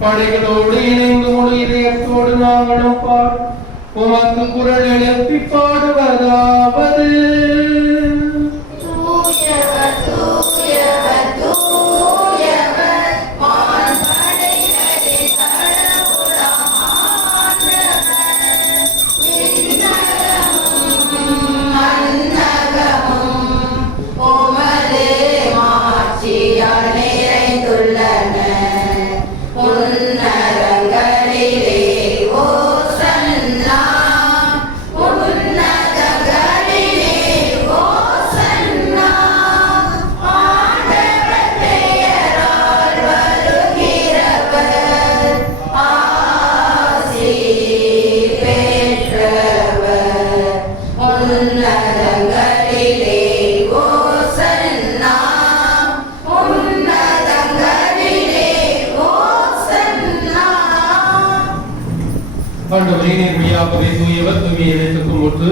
படைகளோடு இணைந்து முழு இதயத்தோடு நாங்களும் பாடு உமக்கு குரல் எழுப்பி பாடுவதாவது. தூயவர் தூயவர் தூயவர் வான்படைகளின் கடவுளாம் ஆண்டவர். விண்ணகமும் மண்ணகமும் உமது மாட்சியால் நிறைந்துள்ளன. உன்னதங்களிலே ஓசன்னா. உன்னதங்களிலே ஓசன்னா. ஆண்டவர் பெயரால் வருகிறவர் ஆசி பெற்றவர். உன்னதங்களிலே ஓசன்னா. உன்னதங்களிலே ஓசன்னா. ஆண்டவரே, நீர் மெய்யாகவே தூயவர், தூய்மையை வைத்துக்கும் முற்று.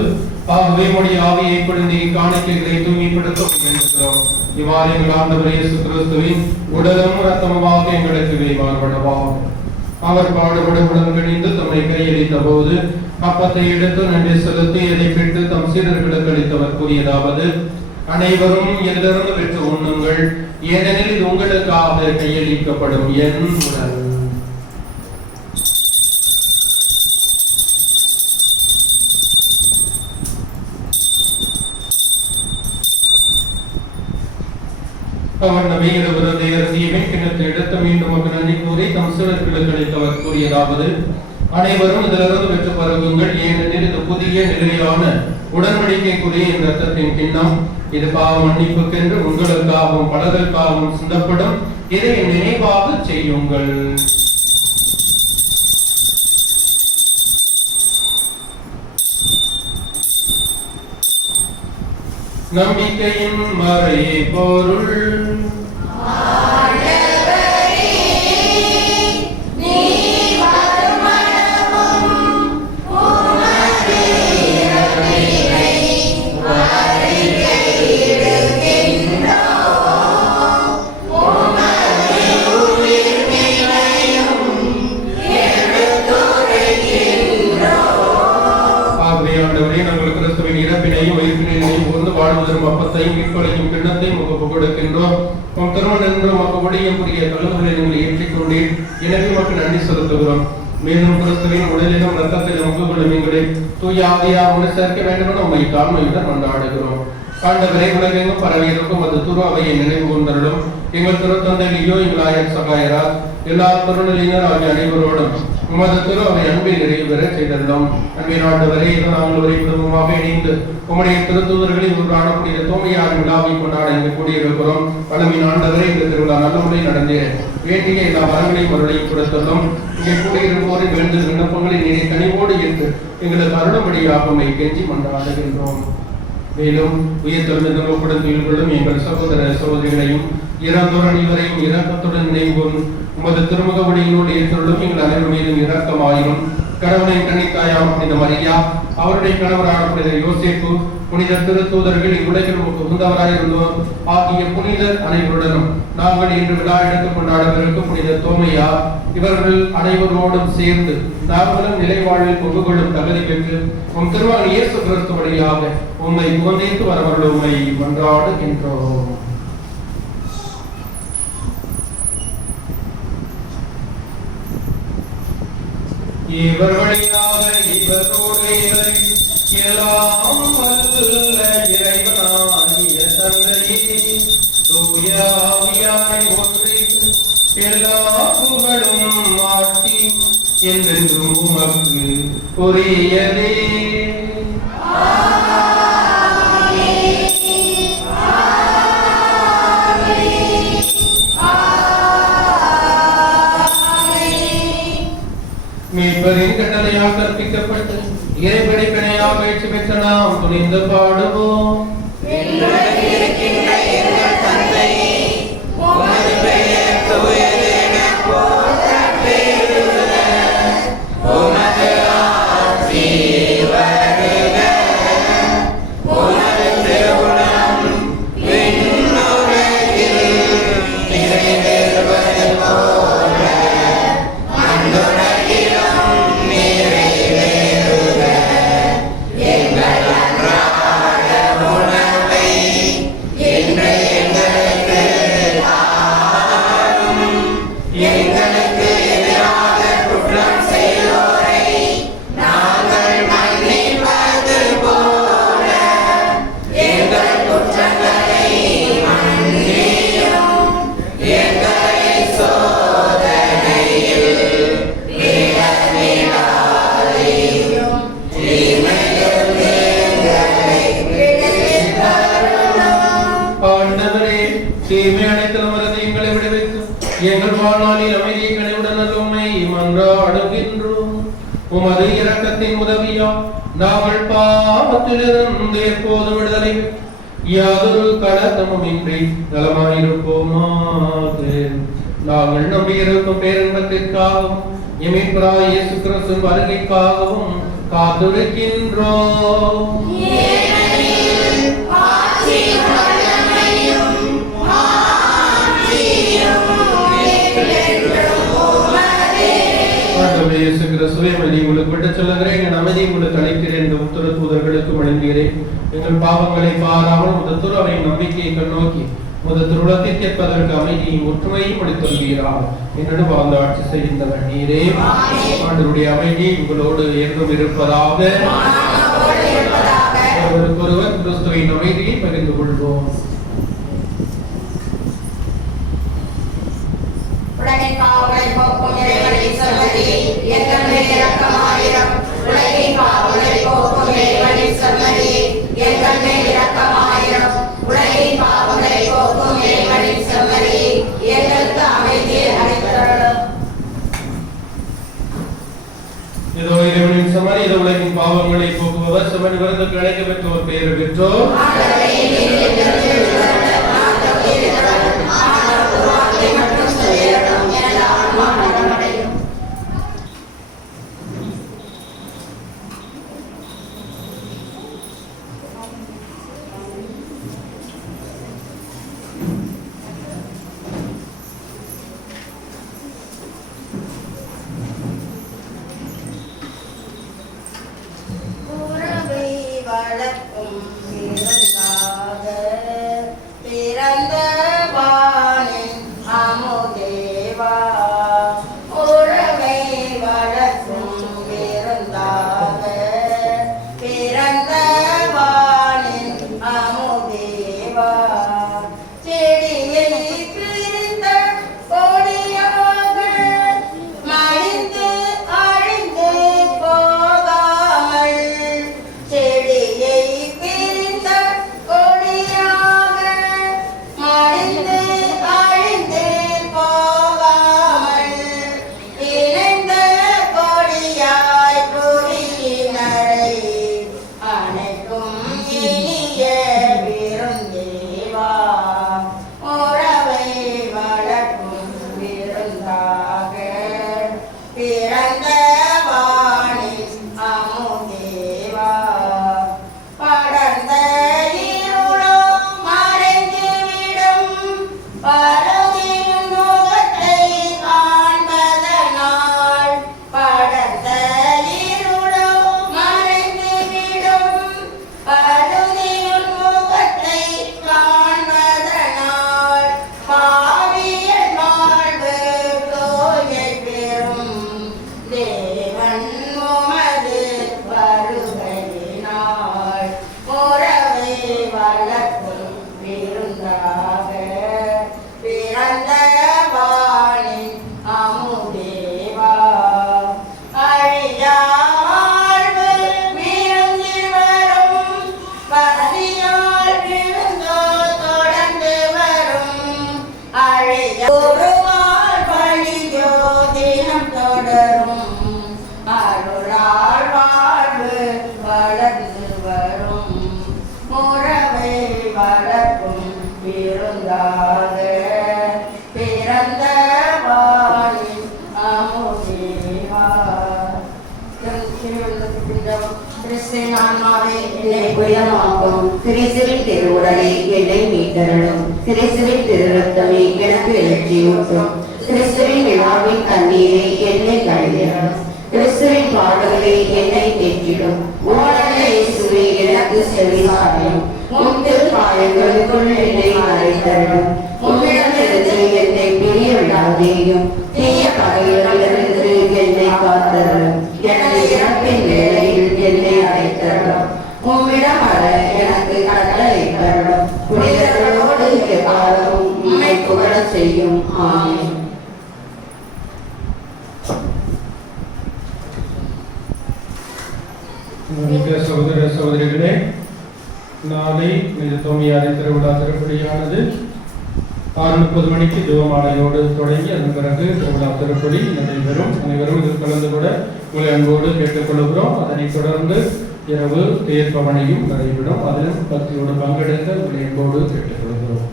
ஆகவே உம்முடைய ஆவியை பொழிந்து காணிக்கைகளை தூய்மைப்படுத்த வேண்டுகிறோம். இவ்வாறு எங்கள் ஆண்டவர் இயேசு கிறிஸ்துவின் உடலும் இரத்தமுமாக எங்களுக்கு மாறுபடவாக. அவர் பாடுபடும் உடன்கணிந்து தம்மை கையளித்த போது அப்பத்தை எடுத்து நன்றி செலுத்தி அதை பெற்று தம் சீடர்களுக்கு அளித்தவர் கூறியதாவது: அனைவரும் இதிலிருந்து பெற்று உண்ணுங்கள், ஏனெனில் இது உங்களுக்காக கையளிக்கப்படும் என் உடல். அவர் நம்மை விருதை அரசியமை கிணத்தை எடுத்து மீண்டும் ஒரு நன்றி கூறி தம் சிறர்களுக்கு அவர் கூறியதாவது: அனைவரும் இதிலிருந்து பெற்று பருகுங்கள், ஏனெனில் இது புதிய நிலையான உடன்படிக்கைக்குரிய இந்த ரத்தத்தின் கிண்ணம். இது பாவ மன்னிப்புக்கென்று உங்களுக்காகவும் பலருக்காகவும் சிந்தப்படும். இதை நினைவாக செய்யுங்கள். நம்பிக்கையின் மறை பொருள். வாழ்வதற்கும் அப்பத்தையும் மீட்பளிக்கும் கிண்ணத்தையும் உமக்கு கொடுக்கின்றோம். உம் திருமணம் என்றும் உடைய புரிய கழுவுகளை நீங்கள் ஏற்றிக்கொண்டீர். எனவே உமக்கு நன்றி செலுத்துகிறோம். மேலும் கிறிஸ்துவின் உடலிலும் ரத்தத்திலும் உங்களும் எங்களை தூய ஆவியாரோடு சேர்க்க வேண்டும் என உம்மை தாழ்மையுடன் கொண்டாடுகிறோம். ஆண்டவரே, உலகெங்கும் பரவி இருக்கும் அது துருவையை நினைவு கொண்டருளும். எங்கள் திருத்தந்தை லியோ எங்களாயர் சகாயரால் எல்லா திருநிலையினர் ஆகிய அனைவரோடும் உமது திரு அவை அன்பில் நிறைவு பெற செய்தருளும். அன்பின் ஆண்டவரே, நாங்கள் ஒரே குடும்பமாக இணைந்து உம்முடைய திருத்தூதர்களில் ஒரு ஆணக்கூடிய தோமையாரின் விழாவை கொண்டாட இங்கு கூடியிருக்கிறோம். பழமின் ஆண்டவரே, இந்த திருவிழா நல்ல முறையில் நடந்தே வேண்டிய எல்லா வரங்களையும் மறுபடியும் கொடுத்துள்ளோம். இங்கே கூடியிருப்போரை வேண்டு விண்ணப்பங்களை நீரை கனிவோடு என்று எங்களுக்கு அருளும்படியாக உம்மை கெஞ்சி மன்றாடுகின்றோம். மேலும் உயிர்த்தெழுந்தவர்களுடன் துயில்களும் எங்கள் சகோதர சகோதரிகளையும் இறந்தோர் அனைவரையும் இரக்கத்துடன் நினைவோம். உமது திருமுக வழியினோடு ஏற்றலும் எங்கள் அனைவர் மீதும் இரக்கமாயிரும். கடவுளின் கன்னித்தாயாம் புனித மரியா, அவருடைய கணவரான புனித யோசேப்பு, புனித திருத்தூதர்கள், இவ்வுலகில் உகந்தவராயிருந்தோர் ஆகிய புனிதர் அனைவருடனும் நாங்கள் இன்று விழா எடுத்துக் கொண்டாடவிருக்கும் புனித தோமையா, இவர்கள் அனைவரோடும் சேர்ந்து நாங்களும் நிலை வாழ்வில் கொண்டு கொள்ளும் தகுதி பெற்று உம் திருமகன் இயேசு கிறிஸ்து வழியாக உம்மை புகழ்ந்து வரவர்கள் உம்மை மன்றாடுகின்றோம். இவர் வழியாக இவரோடு இவரை எல்லாம் வல்ல இறைவனாகிய தந்தையே, தூய ஆவியாரை ஒன்றித்து எல்லா புகழும் ஆட்சி என்றென்றும் உமக்கு உரியதே. மீட்பரின் கட்டளையால் கற்பிக்கப்பட்டு இறைபடி பிணையாக பயிற்சி பெற்ற நாம் துணிந்து பாடுவோம். எங்கள் வாழ்நாளில் அமைதியை கனிவுடன் உம்மை மன்றாடுகின்றோம். உமது இரக்கத்தின் உதவியால் நாங்கள் பாவத்திலிருந்து எப்போதும் விடுதலை யாதொரு கலக்கமுமின்றி நலமாயிருப்போமாக. நாங்கள் நம்பியிருக்கும் பேரின்பத்திற்காகவும் எமீட்பராகிய இயேசு கிறிஸ்துவின் வருகைக்காகவும் காத்திருக்கின்றோம். இயேசு கிறிஸ்துவே அமைதி உங்களுக்கு விட்டுச் சொல்லுகிறேன், என் அமைதி உங்களுக்கு அளிக்கிறேன் என்று உத்தர தூதர்களுக்கு வழங்குகிறேன். எங்கள் பாவங்களை பாராமல் உமது துறவை நம்பிக்கையை கண்ணோக்கி உமது திருவுளத்தை கேட்பதற்கு அமைதியும் ஒற்றுமையும் அளித்தருகிறார். என்னிடம் வாழ்ந்து ஆட்சி செய்கின்றவர் நீரே. ஆண்டவருடைய அமைதி உங்களோடு என்றும் இருப்பதாக. ஒருவருக்கொருவர் கிறிஸ்துவின் அமைதியை பகிர்ந்து கொள்வோம். உலகின் பாவங்களை போக்கும் இறைவனின் செம்மறி, எங்கள் மேல் இரக்கமாயிரம். உலகின் பாவங்களை போக்கும் இறைவனின் செம்மறி, எங்கள் மேல் இரக்கமாயிரம். உலகின் பாவங்களை போக்கும் இறைவனின் செம்மறி, எங்களுக்கு அமைதியை அளித்தருளும். இதோ இறைவனின் செம்மறி, இதோ உலகின் பாவங்களை போக்குபவர். செம்மறி விருந்துக்கு அழைக்க பெற்றோர் பெயர் பெற்றோர். வளர்க்கும் விருந்தாக பிறந்த வானின் அமுதேவா, உறவை வளர்க்கும் விருந்தாக பிறந்த வானின் அமுதேவா, செடியை பிரிந்த கொடியாக மடிந்து அழிந்து போகாமல், செடியை பிரிந்த கொடியாக மடிந்து அழிந்து போகாமல், இணைந்த கொடியாய் புரியினரை அனைக்கும் இனிய விருந்தேவா, உறவை வளர்க்கும் விருந்தாக பிறந்த வானின் அமுதேவா, படர்ந்த இருளோ மறைந்துவிடும் பருதியின் முகத்தை காண்பதனால், படர்ந்த இருளோ மறைந்துவிடும் பருதியின் முகத்தை காண்பதனால், பாவியர் வாழ்வு தோயை பெறும் தேவன் உமது வருகையினால், உறவை வளர்க்கும் விருந்தாக பிறந்த வானின் அமுதேவா, அழியா வாழ்வு விருந்தில் வரும் பசியால் விருந்தோ தொடர்ந்து வரும், அழியா ஒரு நாள் பழியோ தினம் தொடரும், அருளால் வாழ்வு வளர்ந்து வரும், உறவை வளர்க்கும் விருந்தாக பிறந்த வானின் அமுதேவா. கிறிஸ்துவின் ஆன்மாவே என்னை புயமாக்கும், கிறிஸ்துவின் திருவுடலை என்னை மீட்டருளும், கிறிஸ்துவின் திருரத்தமே எனக்கு எழுச்சியூட்டும், கிறிஸ்துவின் விழாவின் தண்ணீரை என்னை கழுவிடும், கிறிஸ்துவின் பாடல்களை என்னை தேற்றிடும், ஓடலை இயேசுவே எனக்கு செவிசாயும், உன் திருப்பாயங்களுக்குள் என்னை மறைத்தருளும், உன்னிடமிருந்து என்னை பிரிய விடாதேயும், தீய பகைகளிலிருந்து என்னை காத்தருளும், எனது இறப்பின் வேளையில் என்னை அழைத்தருளும், உம்மிடம் வர எனக்கு கட்டளை தருளும், புனிதர்களோடு எக்காலமும் உம்மை புகழச் செய்யும். ஆமென். சகோதர சகோதரிகளே, நாளை இந்த தோமியாரின் திருவிழா திருப்படியானது 6:30 மணிக்கு ஜெபமாலையோடு தொடங்கி அதன் பிறகு திருவிழா திருப்படி நடைபெறும். அனைவரும் இதில் கலந்து கூட உங்களை அன்போடு கேட்டுக்கொள்கிறோம். அதனைத் தொடர்ந்து இரவு தேர்ப்பவனையும் நடைபெறும். அதிலும் பக்தியோடு பங்கெடுக்க உங்களை அன்போடு கேட்டுக்கொள்கிறோம்.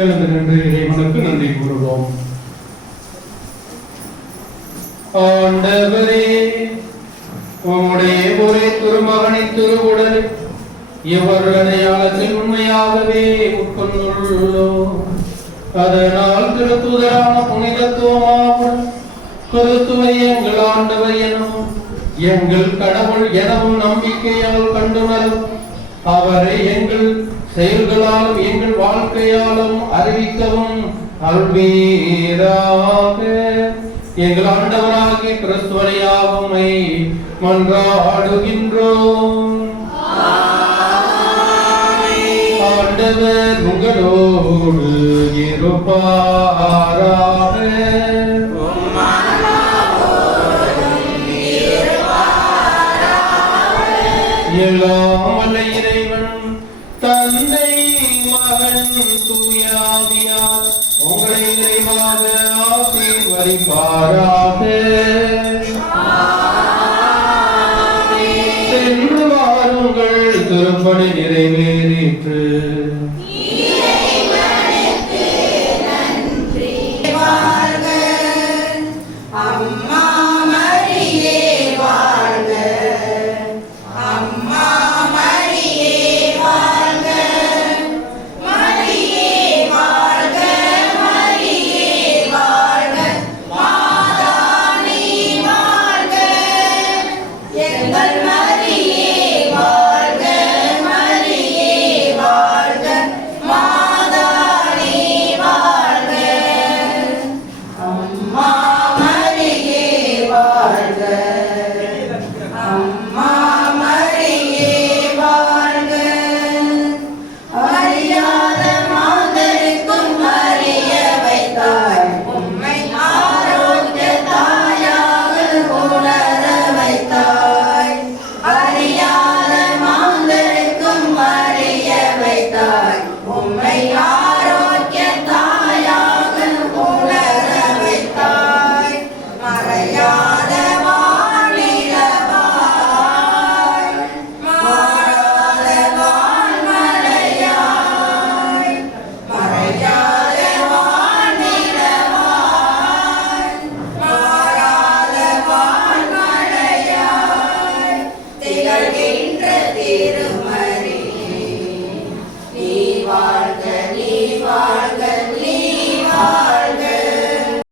எழுந்து நின்று இறைவனுக்கு நன்றி கூறுவோம். ஆண்டவரே, உம்முடைய ஒரே திருமகனின் திருவுடல் இவ்வருள் அடையாளத்தில் உண்மையாகவே உட்கொண்டுள்ளோம். அதனால் திருத்தூதரான புனித தோமாவுடன் கிறிஸ்துவை எங்கள் ஆண்டவர் எனவும் எங்கள் கடவுள் எனவும் நம்பிக்கையால் கண்டுணரும் அவரை எங்கள் செயல்களாலும் எங்கள் வாழ்க்கையாலும் அறிவிக்கவும் அல்வீராக. எங்கள் ஆண்டவராகிய கிறிஸ்துவனையாவுமை மன்றாடுகின்றோம். ஆண்டவர் உங்களோடு இருப்பாராக. எல்லாம் வல்ல இறைவன் தந்தை மகன் தூயாவியார் உங்களை நிறைவாக ஆசீர்வதிப்பாராக. சென்று வாருங்கள், திருப்பணி நிறைவேறிற்று. அம்மா